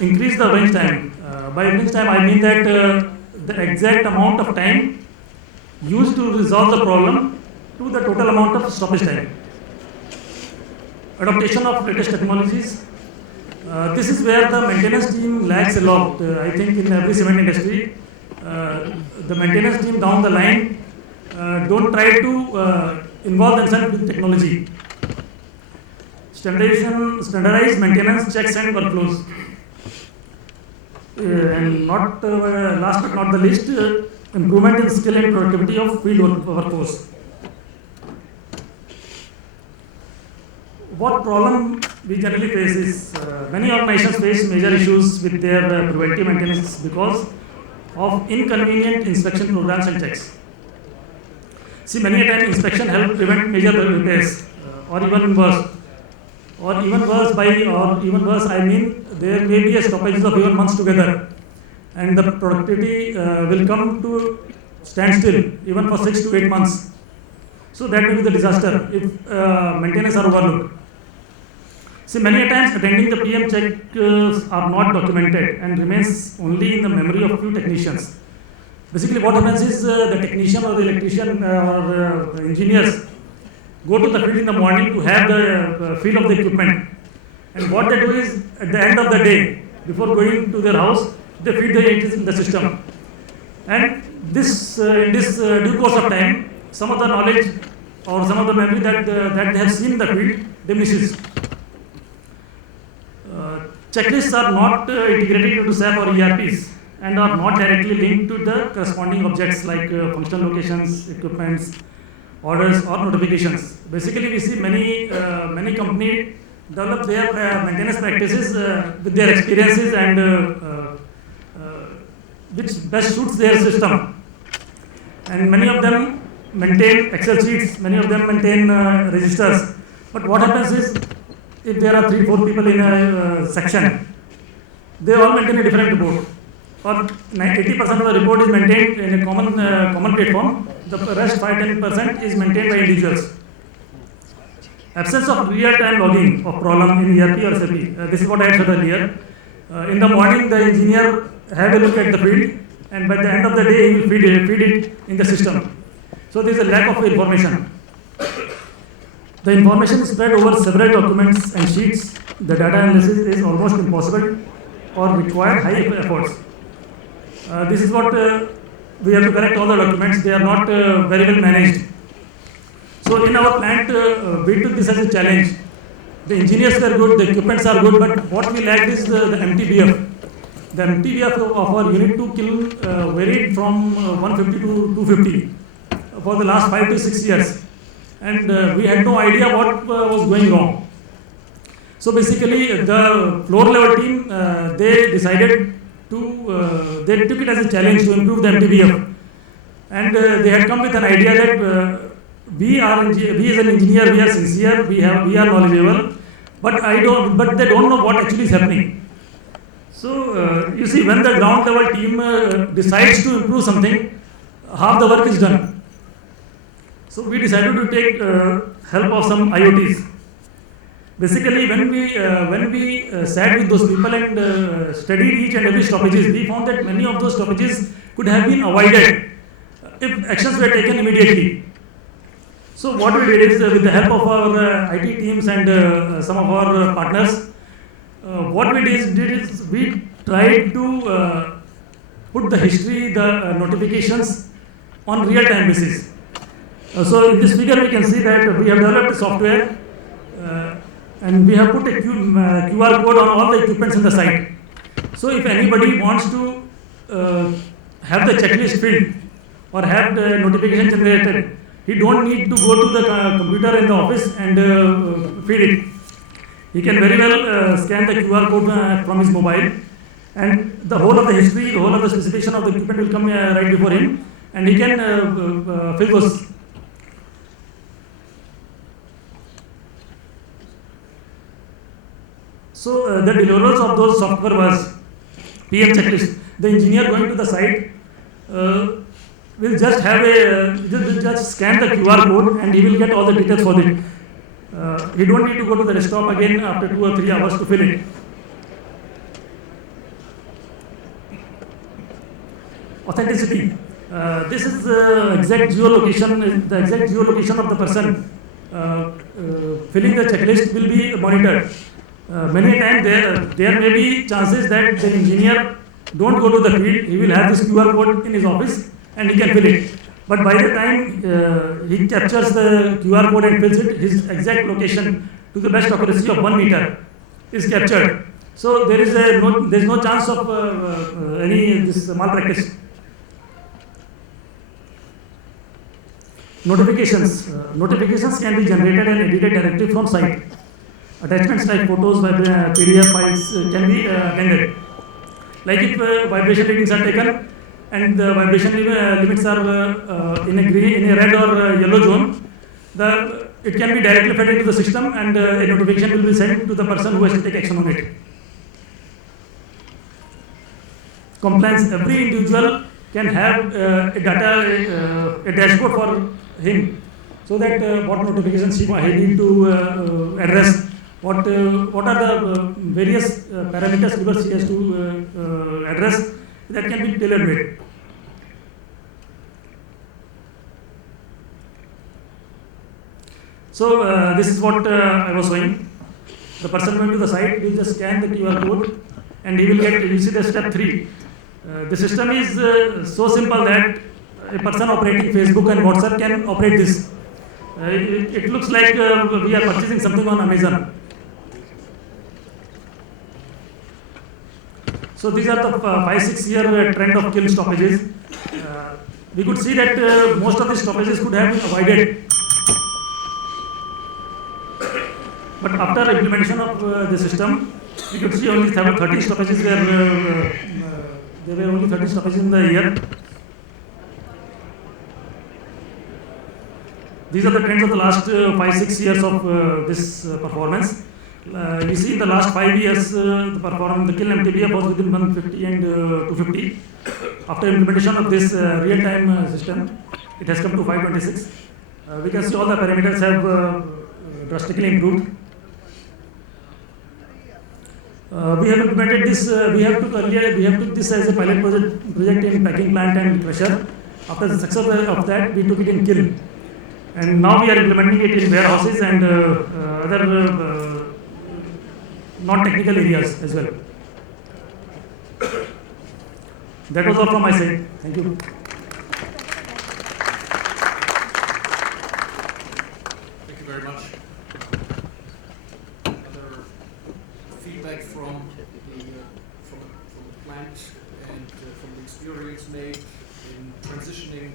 increase the range time. By range time, I mean that the exact amount of time used to resolve the problem to the total amount of stoppage time. Adaptation of latest technologies. This is where the maintenance team lags a lot. I think in every cement industry, the maintenance team down the line don't try to involve themselves with technology. Standardized maintenance checks and workflows. And not last but not the least, improvement in skill and productivity of field workforce. What problem we generally face is many organizations face major issues with their preventive maintenance because of inconvenient inspection programs and checks. See, many a time inspection helps prevent major repairs or even worse. or even worse I mean there may be a stoppages of even months together, and the productivity will come to standstill even for 6 to 8 months. So that may be the disaster if maintenance are overlooked. See, many a times attending the PM checks are not documented and remains only in the memory of few technicians. Basically what happens is the technician or the electrician or the engineers go to the field in the morning to have the feel of the equipment, and what they do is at the end of the day, before going to their house, they feed the it in the system, and this in this due course of time, some of the knowledge or some of the memory that they have seen in the field diminishes. Checklists are not integrated into SAP or ERPs and are not directly linked to the corresponding objects like functional locations, equipments, orders or notifications. Basically, we see many companies develop their maintenance practices with their experiences and which best suits their system. And many of them maintain Excel sheets, many of them maintain registers. But what happens is, if there are 3-4 people in a section, they all maintain a different report. Or 80% of the report is maintained in a common platform. The rest 5-10% is maintained by individuals. Absence of real-time logging of problem in ERP or SAP. This is what I had said earlier. In the morning, the engineer have a look at the field, and by the end of the day, he will feed it in the system. So there is a lack of information. The information is spread over several documents and sheets. The data analysis is almost impossible or require high efforts. This is what we have to correct all the documents. They are not very well managed. So in our plant, we took this as a challenge. The engineers were good, the equipments are good, but what we lacked is the MTBF. The MTBF of our unit 2 kiln varied from 150 to 250 for the last 5 to 6 years. And we had no idea what was going wrong. So basically, the floor level team, they decided to, they took it as a challenge to improve the MTBF. And they had come with an idea that we as an engineer, we are sincere, we are knowledgeable, but they don't know what actually is happening. So you see, when the ground level team decides to improve something, half the work is done. So we decided to take help of some IoTs. Basically, when we sat with those people and studied each and every stoppages, we found that many of those stoppages could have been avoided if actions were taken immediately. So what we did is, with the help of our IT teams and some of our partners, what we did is we tried to put the history, the notifications on real-time basis. So in this figure we can see that we have developed a software and we have put a QR code on all the equipments in the site. So if anybody wants to have the checklist filled or have the notification generated, he don't need to go to the computer in the office and feed it. He can very well scan the QR code from his mobile, and the whole of the history, the whole of the specification of the equipment will come right before him, and he can fill those. So the deliverables of those software was PM checklist. The engineer going to the site will just have will just scan the QR code and he will get all the details for it. He don't need to go to the desktop again after 2 or 3 hours to fill it. Authenticity. This is the exact geolocation of the person filling the checklist will be monitored. Many times there may be chances that the engineer don't go to the field, he will have this QR code in his office and he can fill it. But by the time he captures the QR code and fills it, his exact location to the best accuracy of 1 meter is captured. So there is no chance of any this malpractice. Notifications. Notifications can be generated and edited directly from site. Attachments like photos, PDF files can be attended. Like if vibration readings are taken and the vibration limits are in a red or yellow zone, the it can be directly fed into the system, and a notification will be sent to the person who has to take action on it. Compliance, every individual can have a dashboard for him, so that what notifications he need to address, what are the various parameters he has to address, that can be tailor made. So this is what I was showing. The person going to the site will just scan the QR code, and he will get, you see the step 3. The system is so simple that a person operating Facebook and WhatsApp can operate this. It looks like we are purchasing something on Amazon. So these are the 5-6 year trend of kiln stoppages. We could see that most of the stoppages could have been avoided. But after implementation of the system, we could see only 30 stoppages there were only 30 stoppages in the year. These are the trends of the last 5-6 years of this performance. You see in the last 5 years, the kiln MTBF was within 150 and 250. After implementation of this real-time system, it has come to 526. We can see all the parameters have drastically improved. We have implemented this. We have took this as a pilot project in packing plant and crusher. After the success of that, we took it in kiln, and now we are implementing it in warehouses and other non-technical areas as well. That was all from my side. Thank you. Thank you very much. Other feedback from the plant and from the experience made in transitioning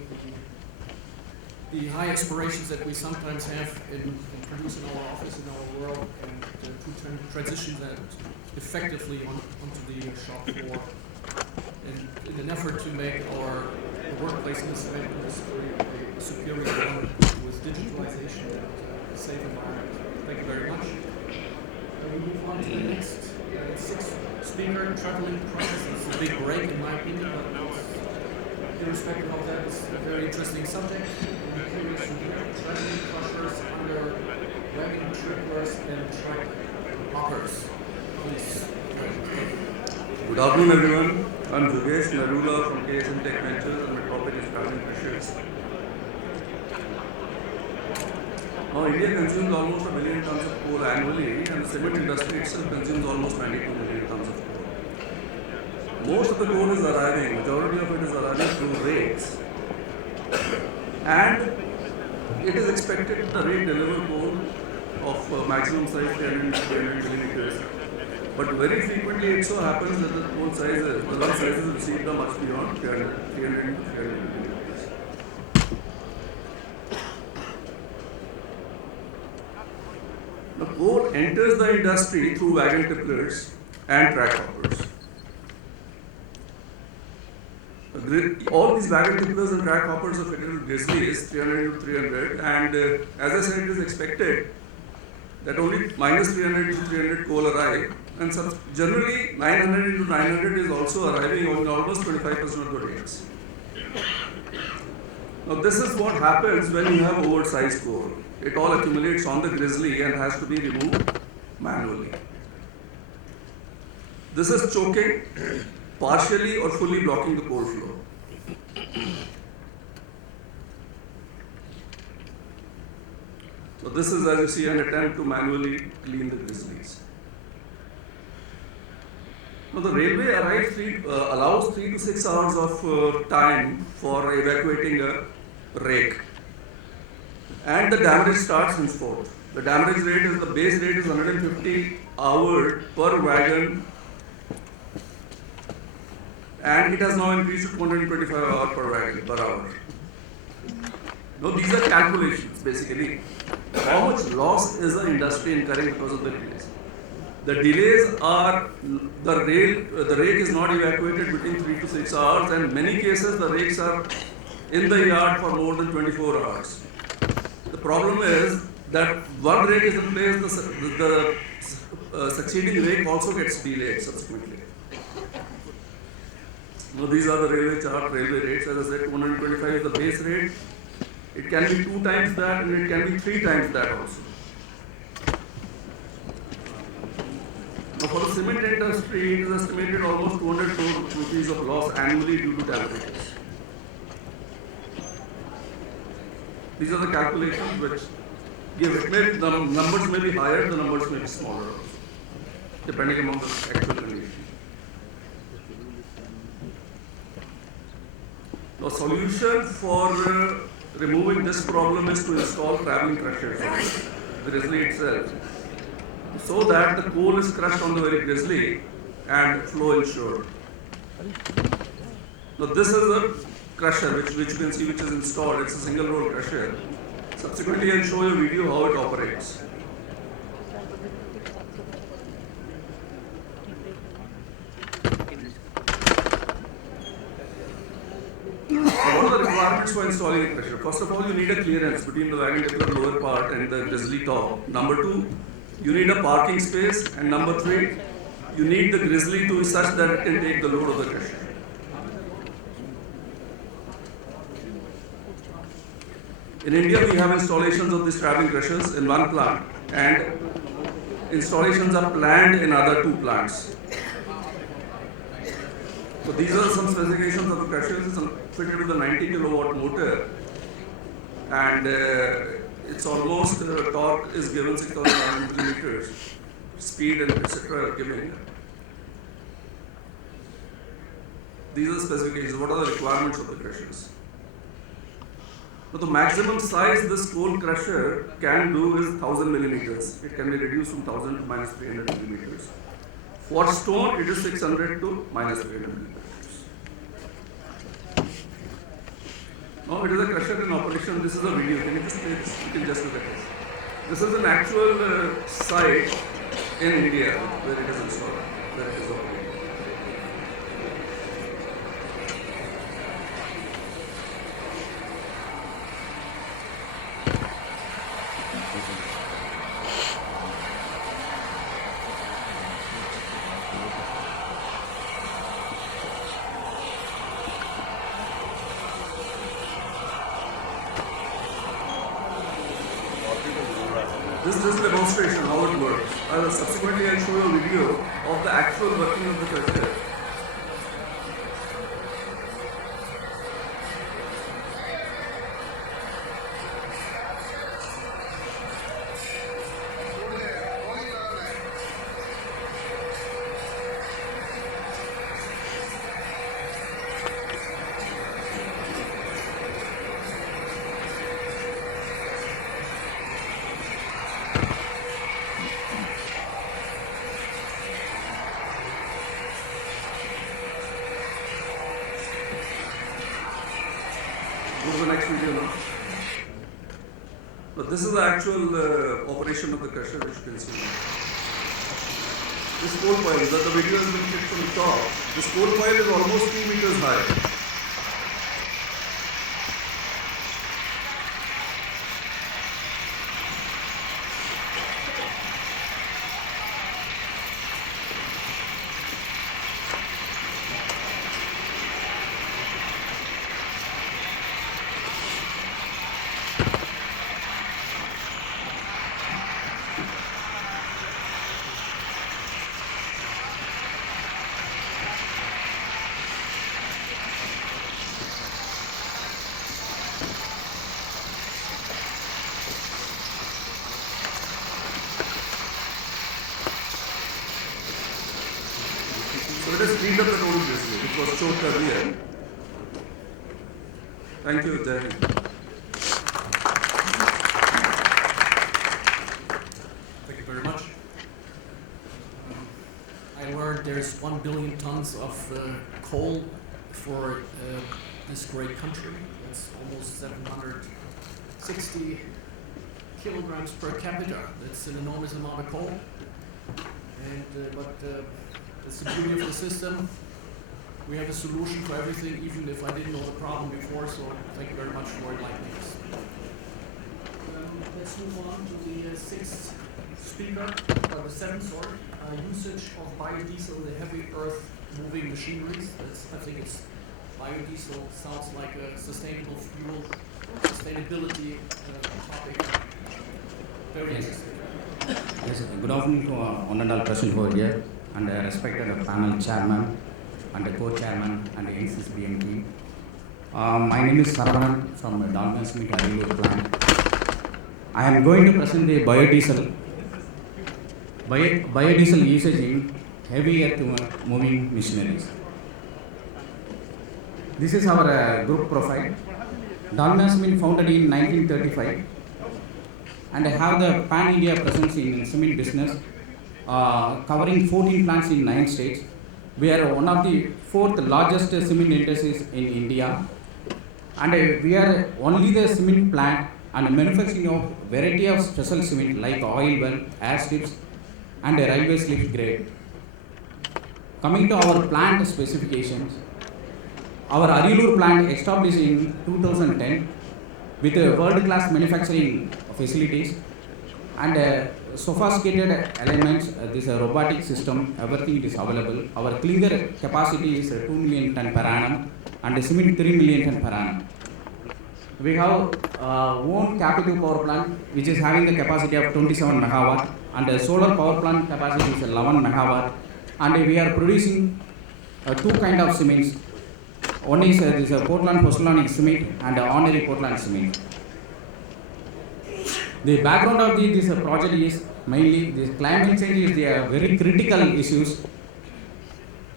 the high aspirations that we sometimes have in producing our office in our world, and to transition that effectively onto the shop floor, and in an effort to make the workplace in the cement industry a superior one with digitalization and a safe environment. Thank you very much. We move on to the next 6th speaker, traveling process. It's a big break in my opinion, but irrespective of that, it's a very interesting subject. Traveling crushers under wagon trippers and truck hoppers. Please. Good afternoon, everyone. I'm Yogesh Narula from KSM Tech Ventures, and my topic is traveling crushers. Now, India consumes almost 1 million tons of coal annually, and the cement industry itself consumes almost 92 million tons of coal. Most of the coal is arriving, majority of it is arriving through rakes, and it is expected that the rake deliver coal of maximum size 300 millimeters. But very frequently it so happens that the coal sizes, the lung sizes received are much beyond 300 millimeters. The coal enters the industry through wagon tipplers and track hoppers. All these wagon tipplers and track hoppers are fitted with grizzlies 300 into 300, and as I said, it is expected that only minus 300 into 300 coal arrive, and generally 900 into 900 is also arriving on almost 25% of the rakes. Now this is what happens when you have oversized coal. It all accumulates on the grizzly and has to be removed manually. This is choking, partially or fully blocking the coal flow. So this is, as you see, an attempt to manually clean the grizzlies. Now the railway allows 3 to 6 hours of time for evacuating a rake, and the damage starts henceforth. The damage rate is, the base rate is 150 hours per wagon, and it has now increased to 225 hours per wagon per hour. Now these are calculations basically. How much loss is the industry incurring because of the delays? The delays are, the rake is not evacuated between 3 to 6 hours, and in many cases the rakes are in the yard for more than 24 hours. The problem is that one rake is in place, the succeeding rake also gets delayed subsequently. Now these are the railway chart, railway rates. As I said, 225 is the base rate. It can be 2 times that, and it can be 3 times that also. Now for the cement industry, it is estimated almost 200 crore rupees of loss annually due to diabetes. These are the calculations which give it. The numbers may be higher, the numbers may be smaller also, depending on the actual condition. The solution for removing this problem is to install traveling crushers on the grizzly itself, so that the coal is crushed on the very grizzly and flow ensured. Now this is a crusher which you can see which is installed. It's a single roll crusher. Subsequently I'll show you a video how it operates. What are the requirements for installing a crusher? First of all, you need a clearance between the wagon dipper lower part and the grizzly top. Number 2, you need a parking space. And number 3, you need the grizzly to be such that it can take the load of the crusher. In India, we have installations of these traveling crushers in one plant, and installations are planned in other 2 plants. So these are some specifications of the crushers. It's fitted with a 90 kilowatt motor, and it's almost torque is given 6,000 millimeters, speed and etc. are given. These are the specifications. What are the requirements of the crushers? So the maximum size this coal crusher can do is 1000 millimeters. It can be reduced from 1000 to minus 300 millimeters. For stone, it is 600 to minus 300 millimeters. Now it is a crusher in operation. This is a video. Can you just play this? You can just look at this. This is an actual site in India where it is installed, where it is operating. This is just a demonstration how it works. Subsequently, I'll show you a video of the actual working of the crusher. Go to the next video now. But this is the actual operation of the crusher, which you can see. This coal pile, that the video has been clicked from the top. This coal pile is almost 2 meters high. So it has cleaned up the total grizzly, which was choked earlier. Thank you, Jai. Thank you very much. I learned there's 1 billion tons of coal for this great country. That's almost 760 kilograms per capita. That's an enormous amount of coal. And that's the beauty of the system. We have a solution for everything, even if I didn't know the problem before. So thank you very much for enlightening us. let's move on to the sixth speaker, or the seventh, sorry. Usage of biodiesel in the heavy earth moving machineries. I think it's biodiesel sounds like a sustainable fuel, sustainability topic. Very interesting. Yes, good afternoon to one and all present over here, and respected panel chairman and the co-chairman and the NCB team. My name is Saravanan from Dalmas Meat plant. I am going to present the biodiesel usage in heavy earth moving machineries. This is our group profile. Dalmas Meat founded in 1935 and have the pan-India presence in cement business, covering 14 plants in 9 states. We are one of the 4th largest cement industries in India, and we are only the cement plant and manufacturing of variety of special cement like oil well, air strips, and railway slip grade. Coming to our plant specifications, our Arilur plant established in 2010 with world-class manufacturing facilities and sophisticated elements. This robotic system, everything is available. Our clinker capacity is 2 million ton per annum and cement 3 million ton per annum. We have own captive power plant which is having the capacity of 27 megawatt, and solar power plant capacity is 11 megawatt, and we are producing 2 kind of cements. One is this Portland pozzolanic cement and ordinary Portland cement. The background of this project is mainly the climate change is the very critical issues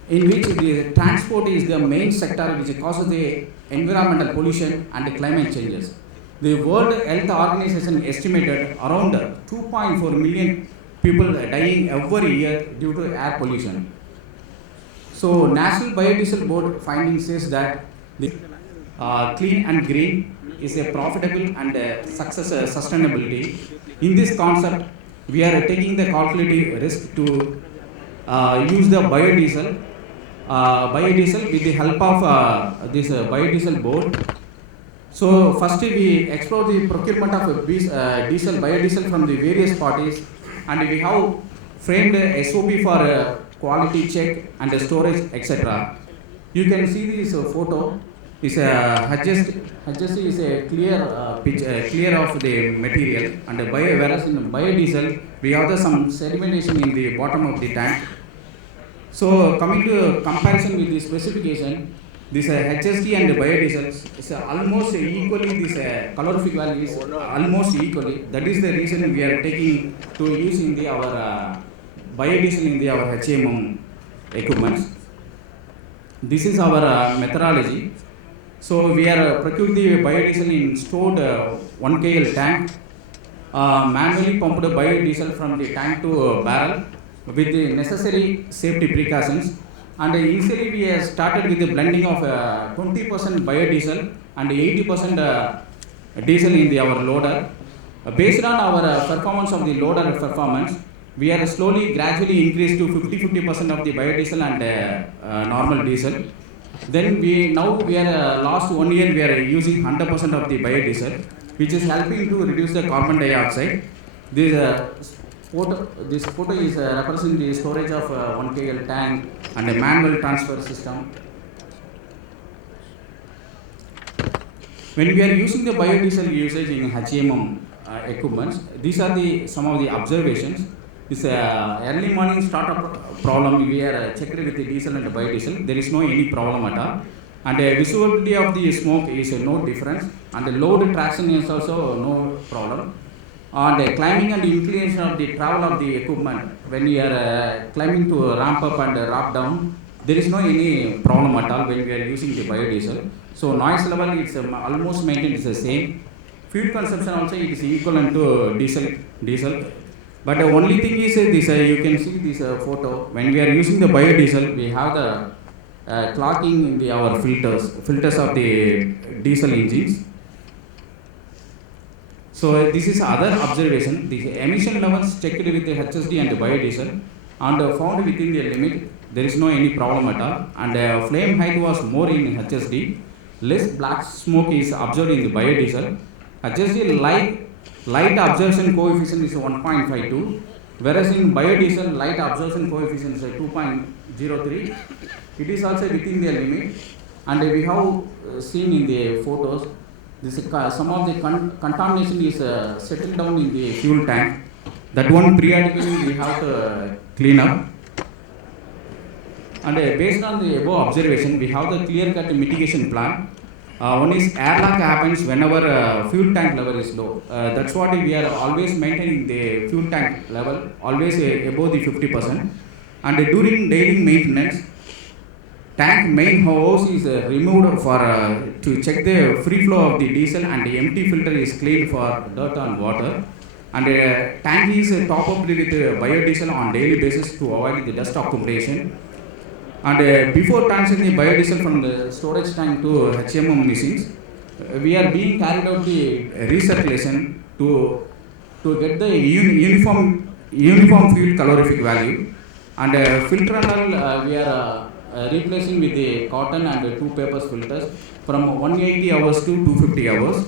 in which the transport is the main sector which causes the environmental pollution and climate changes. The World Health Organization estimated around 2.4 million people dying every year due to air pollution. So National Biodiesel Board findings says that the clean and green is a profitable and sustainability. In this concept, we are taking the calculated risk to use the biodiesel with the help of this biodiesel board. So first we explore the procurement of biodiesel from the various parties, and we have framed a SOP for quality check and storage, etc. You can see this photo. Is adjust is a clear of the material, and whereas in biodiesel we have some sedimentation in the bottom of the tank. So coming to comparison with the specification, this HSD and biodiesel is almost equally, this calorific value is almost equally. That is the reason we are taking to use in our biodiesel in our HMM equipments. This is our methodology. So we are procured the biodiesel in stored 1 kl tank, manually pumped biodiesel from the tank to barrel with the necessary safety precautions. And initially we have started with the blending of 20% biodiesel and 80% diesel in our loader. Based on our performance of the loader performance, we are slowly gradually increased to 50% of the biodiesel and normal diesel. Then we are last 1 year we are using 100% of the biodiesel, which is helping to reduce the carbon dioxide. This photo is representing the storage of 1 kl tank and a manual transfer system. When we are using the biodiesel usage in HMM equipments, these are some of the observations. This early morning startup problem, we are checked with the diesel and the biodiesel. There is no any problem at all. And visibility of the smoke is no difference. And the load traction is also no problem. And climbing and inclination of the travel of the equipment, when we are climbing to ramp up and ramp down, there is no any problem at all when we are using the biodiesel. So noise level is almost maintained is the same. Fuel consumption also it is equivalent to diesel. But the only thing is this, you can see this photo. When we are using the biodiesel, we have the clocking in our filters of the diesel engines. So this is other observation. The emission levels checked with the HSD and the biodiesel and found within the limit. There is no any problem at all. And flame height was more in HSD. Less black smoke is observed in the biodiesel. HSD light light absorption coefficient is 1.52, whereas in biodiesel, light absorption coefficient is 2.03. It is also within their limit, and we have seen in the photos, some of the contamination is settled down in the fuel tank. That one periodically we have to clean up. And based on the above observation, we have the clear-cut mitigation plan. One is airlock happens whenever fuel tank level is low. That's what we are always maintaining the fuel tank level, always above the 50%. And during daily maintenance, tank main hose is removed for to check the free flow of the diesel, and the empty filter is cleaned for dirt and water. And tank is top up with biodiesel on daily basis to avoid the dust accumulation. And before transferring the biodiesel from the storage tank to HMM machines, we are being carried out the recirculation to get the uniform fuel calorific value. And filter and we are replacing with the cotton and 2 papers filters from 180 hours to 250 hours.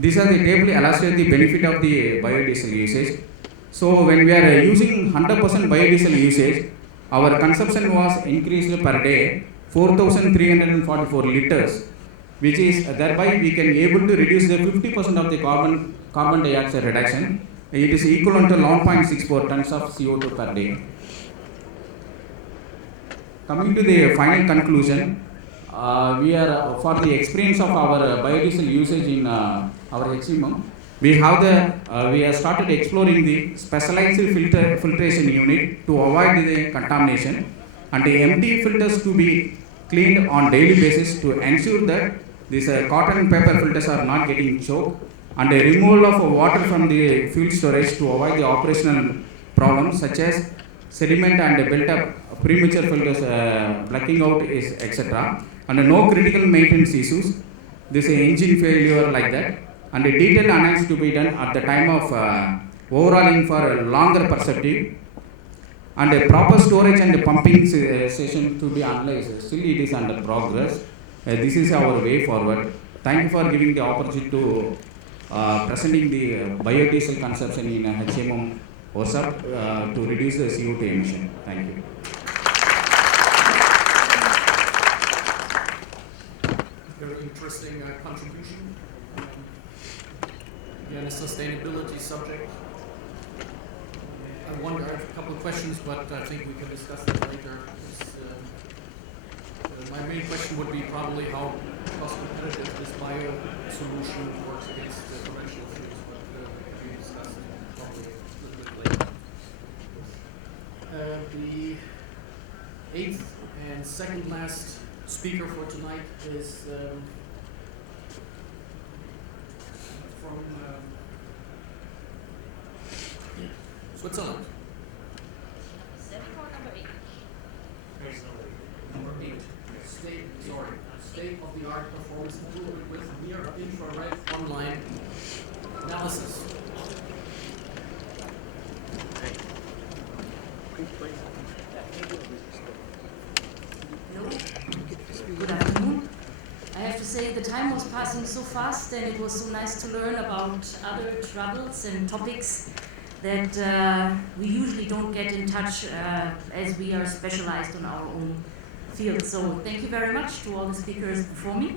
These are the table illustrate the benefit of the biodiesel usage. So when we are using 100% biodiesel usage, our consumption was increased per day 4,344 liters, which is thereby we can able to reduce the 50% of the carbon dioxide reduction. It is equivalent to 11.64 tons of CO2 per day. Coming to the final conclusion, we are for the experience of our biodiesel usage in our HMM. We have started exploring the specialized filtration unit to avoid the contamination, and the empty filters to be cleaned on daily basis to ensure that these cotton and paper filters are not getting choked, and the removal of water from the fuel storage to avoid the operational problems such as sediment and built up premature filters blacking out is etc. And no critical maintenance issues, this engine failure like that. And a detailed analysis to be done at the time of overhauling for a longer perspective, and a proper storage and pumping session to be analyzed. Still it is under progress. This is our way forward. Thank you for giving the opportunity to presenting the biodiesel consumption in HMM OSAP to reduce the CO2 emission. Thank you. Very interesting contribution. Again, a sustainability subject. I wonder, I have a couple of questions, but I think we can discuss that later. My main question would be probably how cost competitive this bio solution works against the conventional fuels, but we discuss it probably a little bit later. The eighth and second last speaker for tonight is from Switzerland. State-of-the-art performance improvement with near-infrared online analysis. Hello. Good afternoon. I have to say the time was passing so fast, and it was so nice to learn about other troubles and topics that we usually don't get in touch as we are specialized on our own field. So thank you very much to all the speakers before me.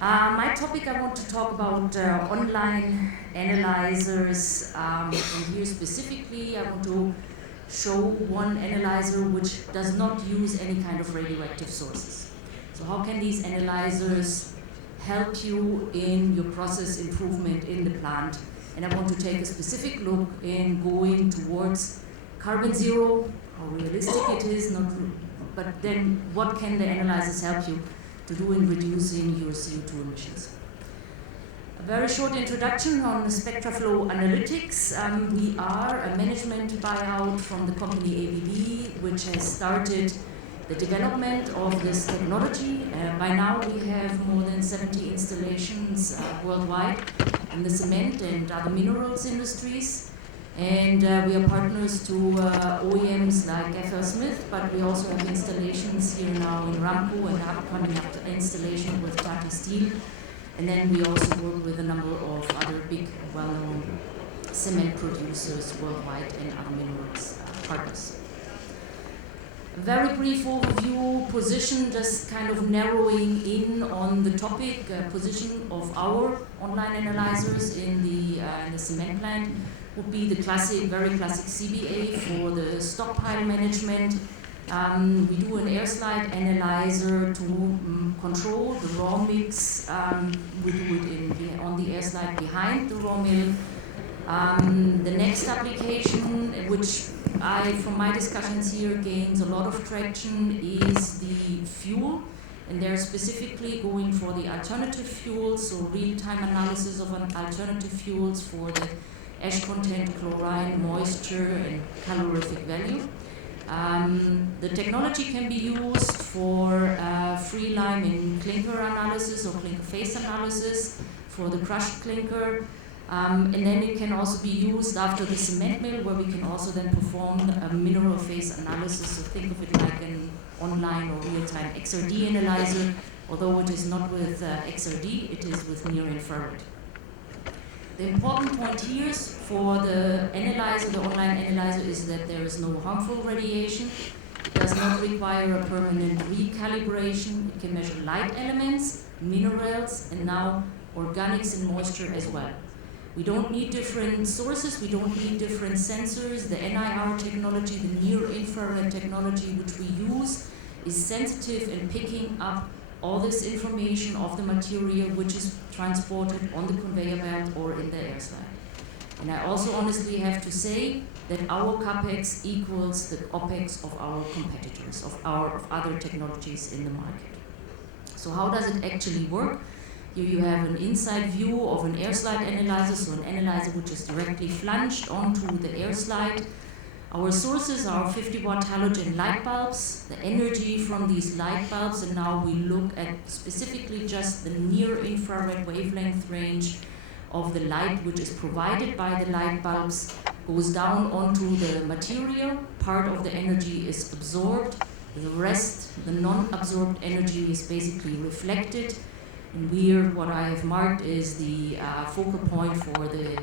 My topic, I want to talk about online analyzers, and here specifically I want to show one analyzer which does not use any kind of radioactive sources. So how can these analyzers help you in your process improvement in the plant? And I want to take a specific look in going towards carbon zero, how realistic it is, but then what can the analyzers help you to do in reducing your CO2 emissions. A very short introduction on SpectraFlow Analytics. We are a management buyout from the company ABB, which has started the development of this technology. By now we have more than 70 installations worldwide in the cement and other minerals industries. And we are partners to OEMs like FL Smith, but we also have installations here now in Ramco and upcoming installation with Tata Steel, And then we also work with a number of other big, well-known cement producers worldwide and other minerals partners. A very brief overview, position, just kind of narrowing in on the topic, position of our online analyzers in the cement plant would be the classic, very classic CBA for the stockpile management. We do an air slide analyzer to control the raw mix. We do it on the air slide behind the raw mill. The next application, which from my discussions here, gains a lot of traction, is the fuel. And they're specifically going for the alternative fuels, so real-time analysis of alternative fuels for the ash content, chlorine, moisture, and calorific value. The technology can be used for free lime and clinker analysis or clinker phase analysis for the crushed clinker. And then it can also be used after the cement mill, where we can also then perform a mineral phase analysis. So think of it like an online or real-time XRD analyzer, although it is not with XRD, it is with near-infrared. The important point here for the analyzer, the online analyzer, is that there is no harmful radiation. It does not require a permanent recalibration. It can measure light elements, minerals, and now organics and moisture as well. We don't need different sources, we don't need different sensors. The NIR technology, the near-infrared technology which we use, is sensitive in picking up all this information of the material which is transported on the conveyor belt or in the air slide. And I also honestly have to say that our CAPEX equals the OPEX of our competitors, of other technologies in the market. So how does it actually work? Here you have an inside view of an air slide analyzer, so an analyzer which is directly flanged onto the air slide. Our sources are 50-watt halogen light bulbs, the energy from these light bulbs, and now we look at specifically just the near-infrared wavelength range of the light which is provided by the light bulbs, goes down onto the material, part of the energy is absorbed, the rest, the non-absorbed energy, is basically reflected. And here, what I have marked is the focal point for the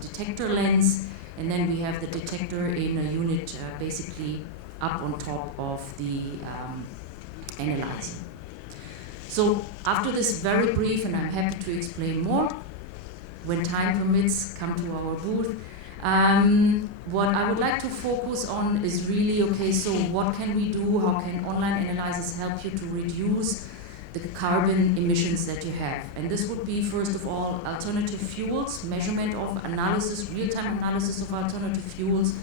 detector lens, and then we have the detector in a unit basically up on top of the analyzer. So after this very brief, and I'm happy to explain more, when time permits, come to our booth. What I would like to focus on is really, okay, so what can we do? How can online analyzers help you to reduce the carbon emissions that you have? And this would be, first of all, alternative fuels, measurement of analysis, real-time analysis of alternative fuels.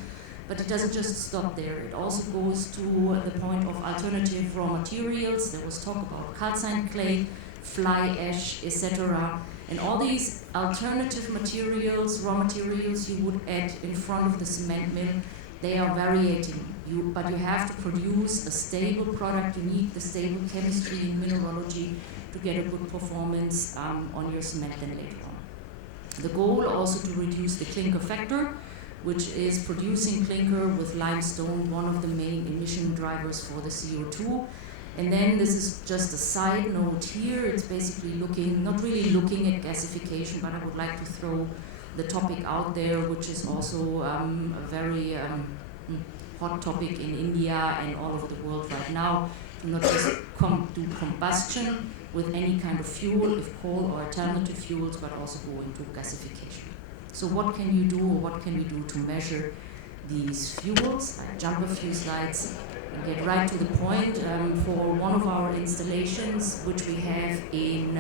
But it doesn't just stop there. It also goes to the point of alternative raw materials. There was talk about calcined clay, fly ash, etc. And all these alternative materials, raw materials you would add in front of the cement mill, they are variating. But you have to produce a stable product. You need the stable chemistry and mineralogy to get a good performance on your cement then later on. The goal also to reduce the clinker factor, which is producing clinker with limestone, one of the main emission drivers for the CO2. And then this is just a side note here. It's basically not really looking at gasification, but I would like to throw the topic out there, which is also a very hot topic in India and all over the world right now, to not just do combustion with any kind of fuel, if coal or alternative fuels, but also go into gasification. So what can you do, or what can we do to measure these fuels? I jump a few slides and get right to the point. For one of our installations, which we have in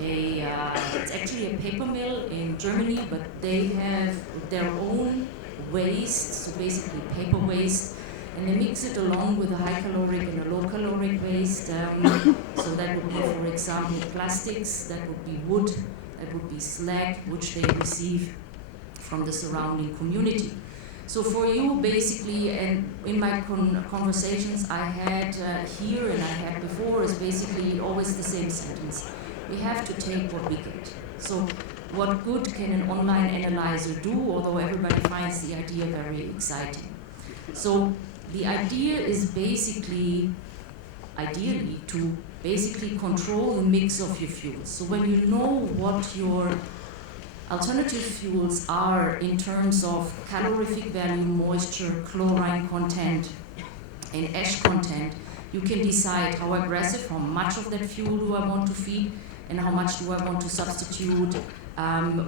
it's actually a paper mill in Germany, but they have their own waste, so basically paper waste, and they mix it along with a high caloric and a low caloric waste. So that would be, for example, plastics, that would be wood, that would be slag, which they receive from the surrounding community. So for you, basically, and in my conversations I had here and I had before, is basically always the same sentence. We have to take what we get. So what good can an online analyzer do, although everybody finds the idea very exciting? So the idea is basically, ideally, to basically control the mix of your fuels. So when you know what your alternative fuels are in terms of calorific value, moisture, chlorine content, and ash content, you can decide how aggressive, how much of that fuel do I want to feed, and how much do I want to substitute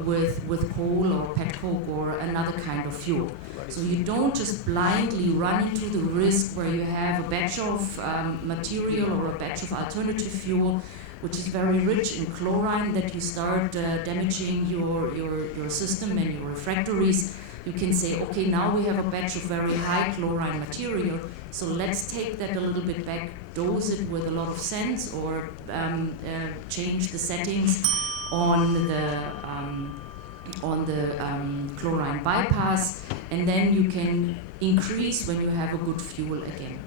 with coal or petcoke or another kind of fuel. So you don't just blindly run into the risk where you have a batch of material or a batch of alternative fuel which is very rich in chlorine, that you start damaging your system and your refractories. You can say, okay, now we have a batch of very high chlorine material, so let's take that a little bit back, dose it with a lot of sense, or change the settings on the chlorine bypass, and then you can increase when you have a good fuel again.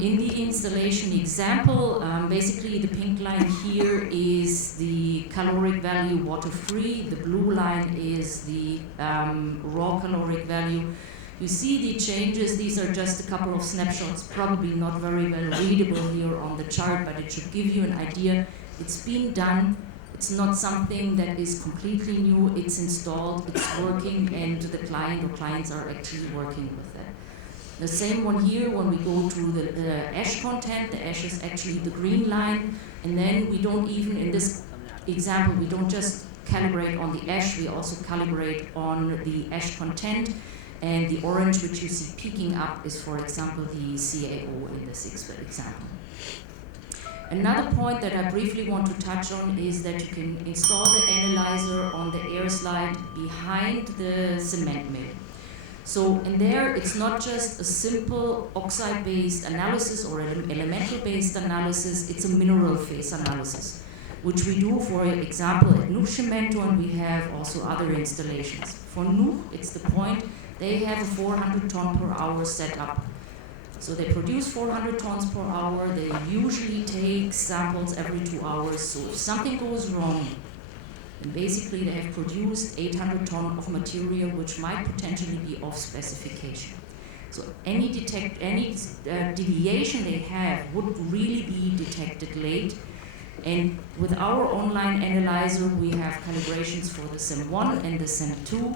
In the installation example, basically the pink line here is the caloric value water-free, the blue line is the raw caloric value. You see the changes, these are just a couple of snapshots, probably not very well readable here on the chart, but it should give you an idea. It's been done, it's not something that is completely new, it's installed, it's working, and the client or clients are actually working with that. The same one here, when we go to the ash content, the ash is actually the green line, and then we don't even, in this example, we don't just calibrate on the ash, we also calibrate on the ash content, and the orange which you see peaking up is, for example, the CaO in this example. Another point that I briefly want to touch on is that you can install the analyzer on the air slide behind the cement mill. So in there, it's not just a simple oxide-based analysis or elemental-based analysis, it's a mineral phase analysis, which we do, for example, at Nuuk Cemento, and we have also other installations. For Nuuk, it's the point, they have a 400 ton per hour setup. So they produce 400 tons per hour, they usually take samples every 2 hours, so if something goes wrong, and basically they have produced 800 tons of material which might potentially be off specification. So any deviation they have would really be detected late. And with our online analyzer, we have calibrations for the SEM1 and the SEM2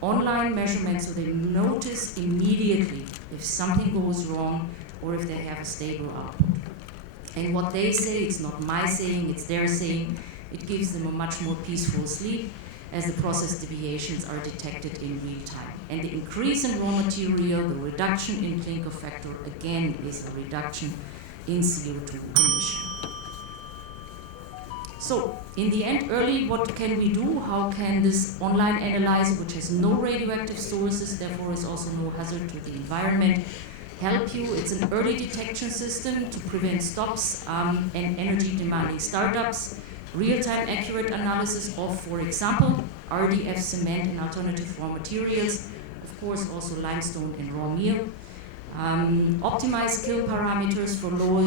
online measurements, so they notice immediately if something goes wrong or if they have a stable output. And what they say, it's not my saying, it's their saying, it gives them a much more peaceful sleep as the process deviations are detected in real time. And the increase in raw material, the reduction in clinker factor, again, is a reduction in CO2 emission. So, in the end, early, what can we do? How can this online analyzer, which has no radioactive sources, therefore is also no hazard to the environment, help you? It's an early detection system to prevent stops and energy demanding startups. Real-time accurate analysis of, for example, RDF cement and alternative raw materials, of course also limestone and raw meal. Optimize kiln parameters for low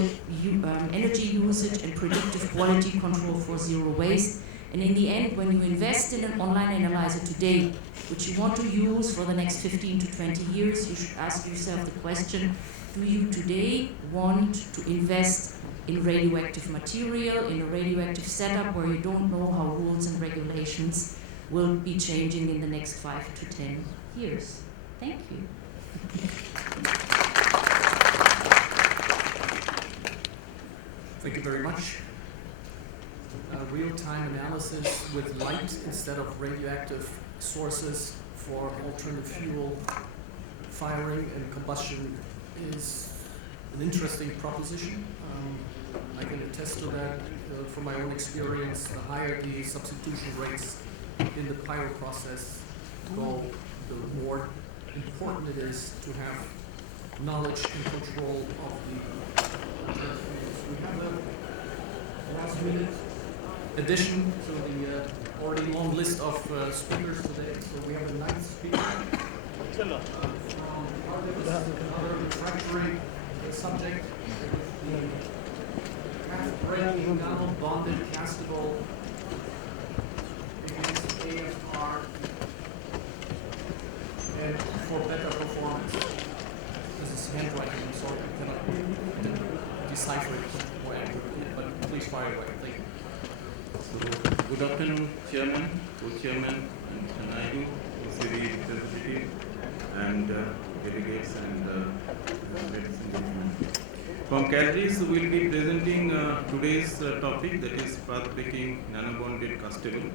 energy usage and predictive quality control for zero waste. And in the end, when you invest in an online analyzer today, which you want to use for the next 15 to 20 years, you should ask yourself the question, do you today want to invest in radioactive material, in a radioactive setup where you don't know how rules and regulations will be changing in the next 5 to 10 years? Thank you. Thank you very much. Real-time analysis with light instead of radioactive sources for alternative fuel firing and combustion is an interesting proposition. I can attest to that from my own experience. The higher the substitution rates in the pyro process go, the more important it is to have knowledge and control of the alternative fuels. We have a last minute addition to the already long list of speakers today. So we have a ninth speaker from another refractory subject, the breaking down bonded castable against AFR and for better performance. This is handwriting, I'm sorry, I cannot decipher it. So, good afternoon, Chairman, Co-Chairman, and Naidu, NCB representative, and delegates and ladies and gentlemen. From Calgary's, we will be presenting today's topic, that is path-breaking nanobonded castable.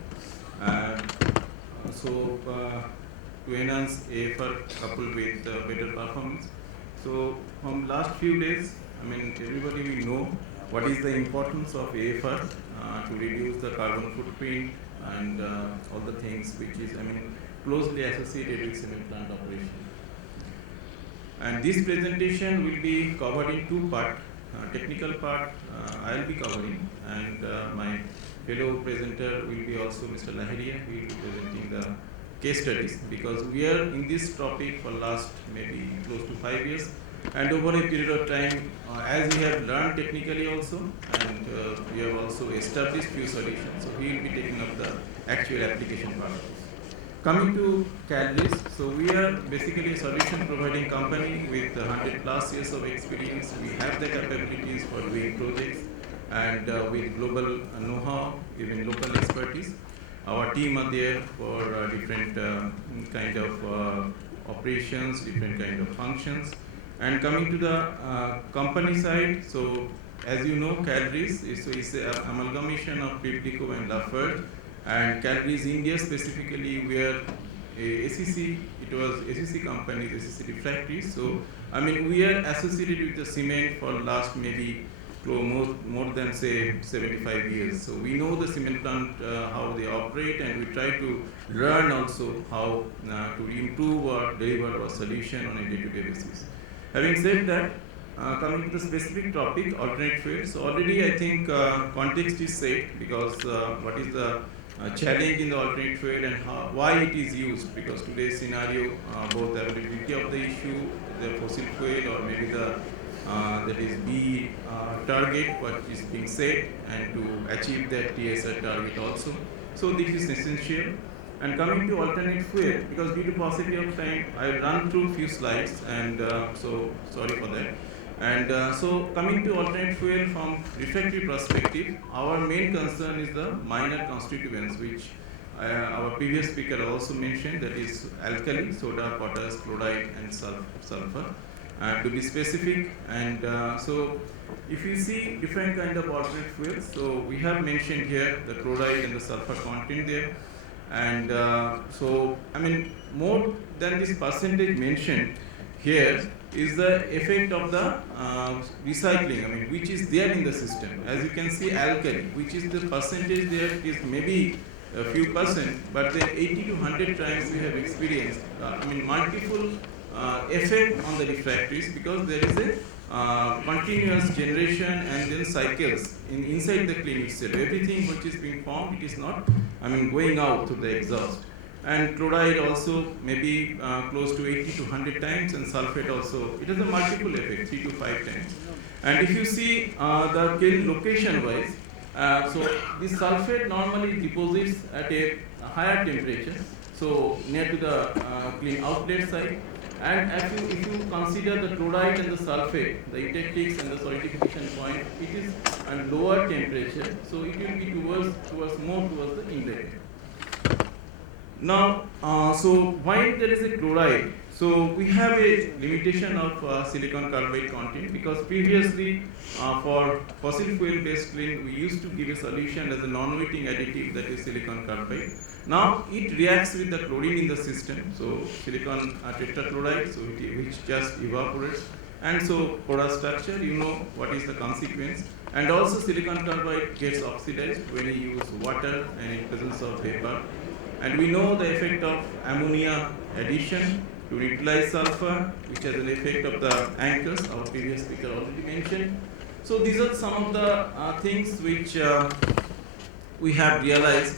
To enhance AFR coupled with better performance. So, from last few days, everybody will know what is the importance of AFR to reduce the carbon footprint and all the things which is, closely associated with cement plant operation. And this presentation will be covered in two parts. Technical part I will be covering, and my fellow presenter will be also Mr. Laharia, who will be presenting the case studies, because we are in this topic for last maybe close to 5 years, and over a period of time, as we have learned technically also, and we have also established few solutions, so we will be taking up the actual application part. Coming to Calgary's, so we are basically a solution providing company with 100 plus years of experience. We have the capabilities for doing projects, and with global know-how, even local expertise. Our team are there for different kind of operations, different kind of functions. And coming to the company side, so as you know, Calgary's is an amalgamation of Peplico and Lafayette. And Calgary's India specifically, where ACC, it was ACC companies, ACC Refractories. So, we are associated with the cement for last maybe more than say 75 years. So we know the cement plant, how they operate, and we try to learn also how to improve or deliver a solution on a day-to-day basis. Having said that, coming to the specific topic, alternate fuels. So already I think context is set, because what is the challenge in the alternate fuel and why it is used, because today's scenario, both the availability of the issue, the fossil fuel, or maybe the that is B target what is being set, and to achieve that TSR target also. So this is essential. And coming to alternate fuel, because due to paucity of time, I will run through few slides, and so sorry for that. And so coming to alternate fuel from refractory perspective, our main concern is the minor constituents, which our previous speaker also mentioned, that is alkali, soda, potash, chloride, and sulfur. To be specific, and so if you see different kind of alternate fuels, so we have mentioned here the chloride and the sulfur content there, and so more than this percentage mentioned here is the effect of the recycling, which is there in the system. As you can see, alkali, which is the percentage there is maybe a few percent, but then 80 to 100 times we have experienced multiple effect on the refractories, because there is a continuous generation and then cycles inside the clean itself. Everything which is being formed, it is not going out to the exhaust. And chloride also maybe close to 80 to 100 times, and sulfate also, it has a multiple effect, 3 to 5 times. And if you see the kiln location wise, so this sulfate normally deposits at a higher temperature, so near to the clean outlet side. And if you consider the chloride and the sulfate, the eutectics and the solidification point, it is at lower temperature, so it will be more towards the inlet. Now, so why there is a chloride? So we have a limitation of silicon carbide content, because previously for fossil fuel based clean, we used to give a solution as a non-wetting additive, that is silicon carbide. Now it reacts with the chlorine in the system, so silicon tetrachloride, so which just evaporates, and so porous structure, you know what is the consequence. And also silicon carbide gets oxidized when you use water and in presence of vapor. And we know the effect of ammonia addition to neutralize sulfur, which has an effect of the anchors, our previous speaker already mentioned. So these are some of the things which we have realized.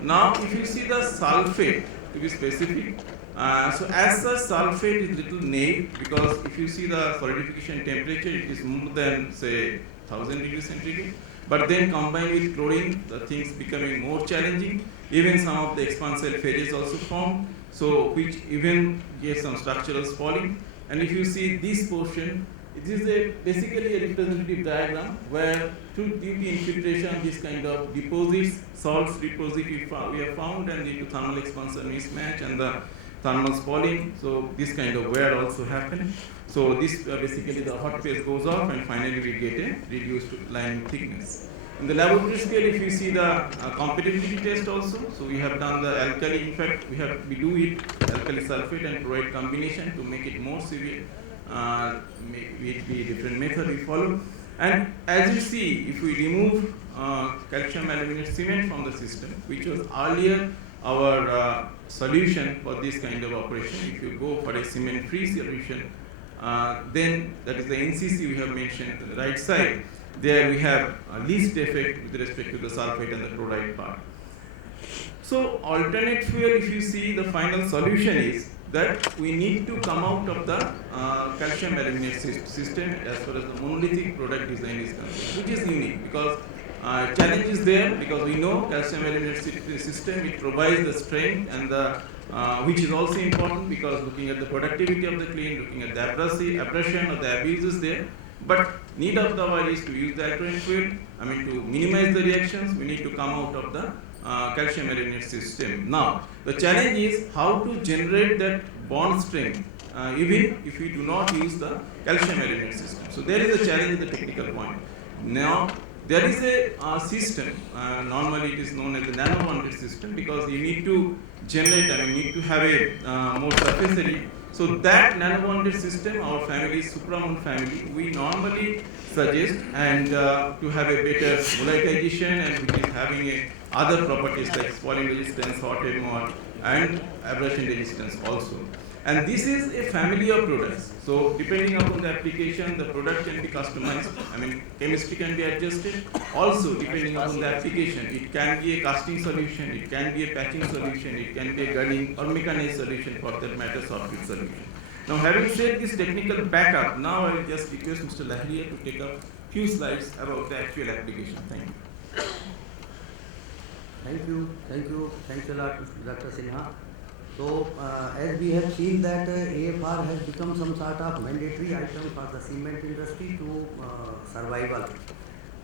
Now if you see the sulfate, to be specific, so as the sulfate is little naive, because if you see the solidification temperature, it is more than say 1000 degrees centigrade. But then combined with chlorine, the things becoming more challenging. Even some of the expansile phases also formed, so which even gave some structural spalling. And if you see this portion, It is basically a representative diagram where through due to infiltration these kind of deposits, salts deposit we have found, and due to thermal expansion mismatch and the thermal spalling, so this kind of wear also happen. So this basically the hot phase goes off and finally we get a reduced lining thickness. In the laboratory scale, if you see the compatibility test also, so we have done the alkali, in fact we do it alkali sulfate and chloride combination to make it more severe. It be different method we follow, and as you see, if we remove calcium aluminate cement from the system, which was earlier our solution for this kind of operation, if you go for a cement free solution, then that is the NCC we have mentioned to the right side, there we have least effect with respect to the sulfate and the chloride part. So alternate fuel, if you see, the final solution is that we need to come out of the calcium aluminate system as far as the monolithic product design is concerned, which is unique because challenge is there, because we know calcium aluminate system, it provides the strength and the which is also important because looking at the productivity of the clean, looking at the abrasion or the abuses there. But need of the hour is to use the alternate fuel. I mean, to minimize the reactions, we need to come out of the calcium aluminate system. Now, the challenge is how to generate that bond strength even if we do not use the calcium aluminate system. So there is a challenge at the technical point. Now, there is a system, normally it is known as the nano-bonded system, because you need to generate, I mean, need to have a more surface area. So that nano-bonded system, our family, Supramon family, we normally suggest and to have a better volatilization and which is having other properties like spalling resistance, hot mode, and abrasion resistance also. And this is a family of products. So depending upon the application, the product can be customized. I mean, chemistry can be adjusted. Also, depending upon the application, it can be a casting solution, it can be a patching solution, it can be a gunning or mechanized solution, for that matter, soft solution. Now, having said this technical backup, now I will just request Mr. Lahiriya to take a few slides about the actual application. Thank you. Thanks a lot, Dr. Sinha. So, as we have seen that AFR has become some sort of mandatory item for the cement industry to survival.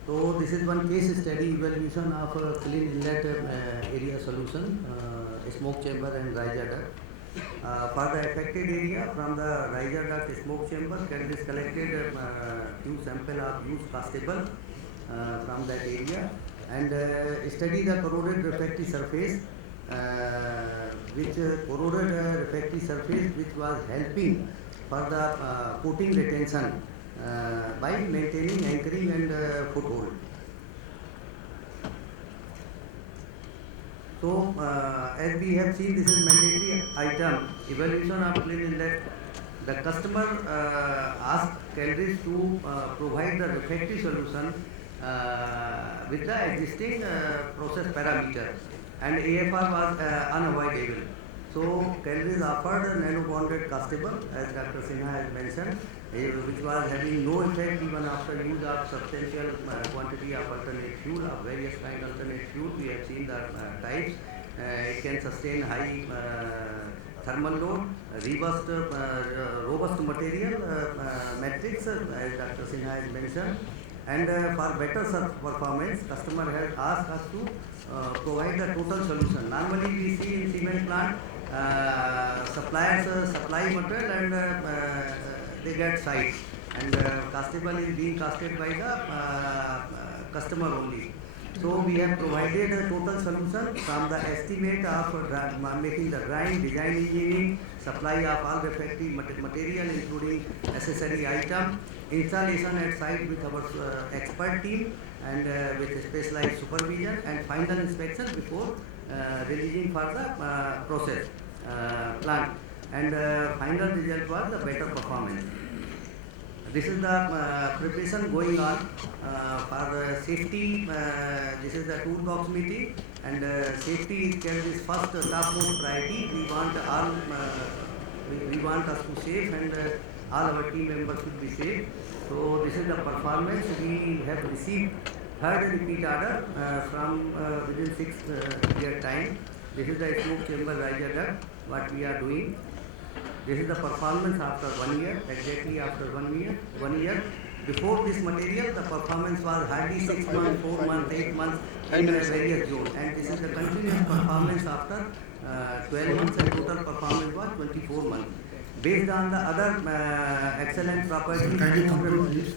So, this is one case study evaluation of a clean inlet area solution, smoke chamber and riser duct. For the affected area, from the riser duct smoke chamber, Cantt is collected few sample of used castable from that area and study the corroded refractory surface. Which was helping for the coating retention by maintaining anchoring and foothold. So, as we have seen, this is mandatory item, evaluation of clean inlet. The customer asked Cantt to provide the refractory solution with the existing process parameter, and AFR was unavoidable. So, Cantt offered a nano-bonded castable, as Dr. Sinha has mentioned, which was having no effect even after use of substantial quantity of alternate fuel, of various kind of alternate fuel. We have seen the types. It can sustain high thermal load, robust material matrix, as Dr. Sinha has mentioned. And for better performance, customer has asked us to provide the total solution. Normally we see in cement plant, suppliers supply material and they get sites, and castable is being casted by the customer only. So we have provided a total solution from the estimate of making the drawing, design engineering, supply of all refractory material including accessory item, installation at site with our expert team and with specialized supervision, and final inspection before releasing for the process plant, and final result was the better performance. This is the preparation going on for safety. This is the toolbox meeting, and safety is Cantt's first topmost priority. We want us to safe, and all our team members should be safe. So this is the performance. We have received third repeat order from within 6 year time. This is the smoke chamber riser duct, what we are doing. This is the performance after 1 year, exactly after 1 year. Before this material, the performance was hardly 6 months, 4 months, 8 months in various zones. And this is the continuous performance after 12 months, and total performance was 24 months. Based on the other excellent properties. Kindly conclude, please.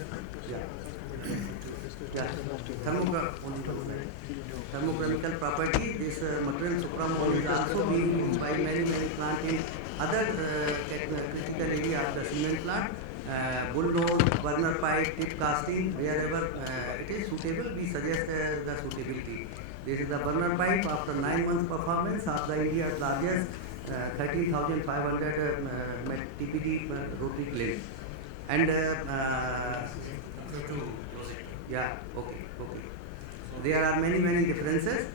Thermochemical properties, this material supramold is also being used by many plants in other critical area of the cement plant. Bulldoze, burner pipe, tip casting, wherever it is suitable, we suggest the suitability. This is the burner pipe after 9 months performance of the India's largest 13,500 TPD rotary kiln. And yeah, okay. There are many differences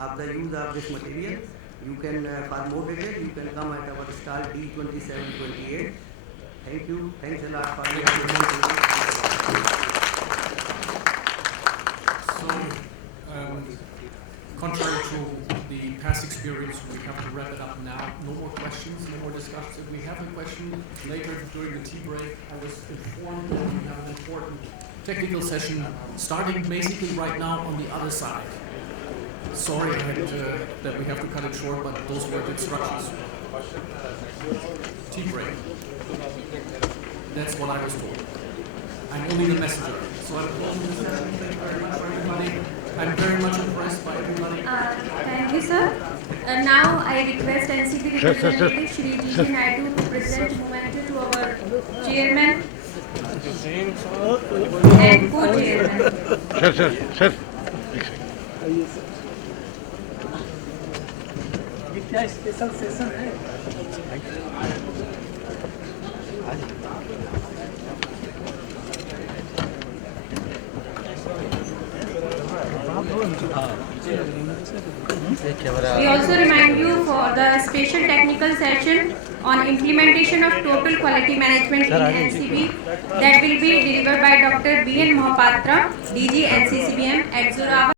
of the use of this material. You can, for more detail, you can come at our stall D2728. Thank you. Thanks a lot for your attention. So, contrary to the past experience, we have to wrap it up now. No more questions, no more discussions. If we have a question later during the tea break, I was informed that we have an important technical session starting basically right now on the other side. Sorry that we have to cut it short, but those were the instructions. Tea break. That's what I was told. I'm only the messenger. So I'm closing the session. Thank you very much for everybody. I'm very much impressed by everybody. Thank you, sir. Now I request NCB representative Shri to present memento to our chairman and co-chairman. Sir. ये क्या special session है? We also remind you for the special technical session on implementation of total quality management in NCB that will be delivered by Dr. B.N. Mohapatra, DG NCCBM at Zorawar.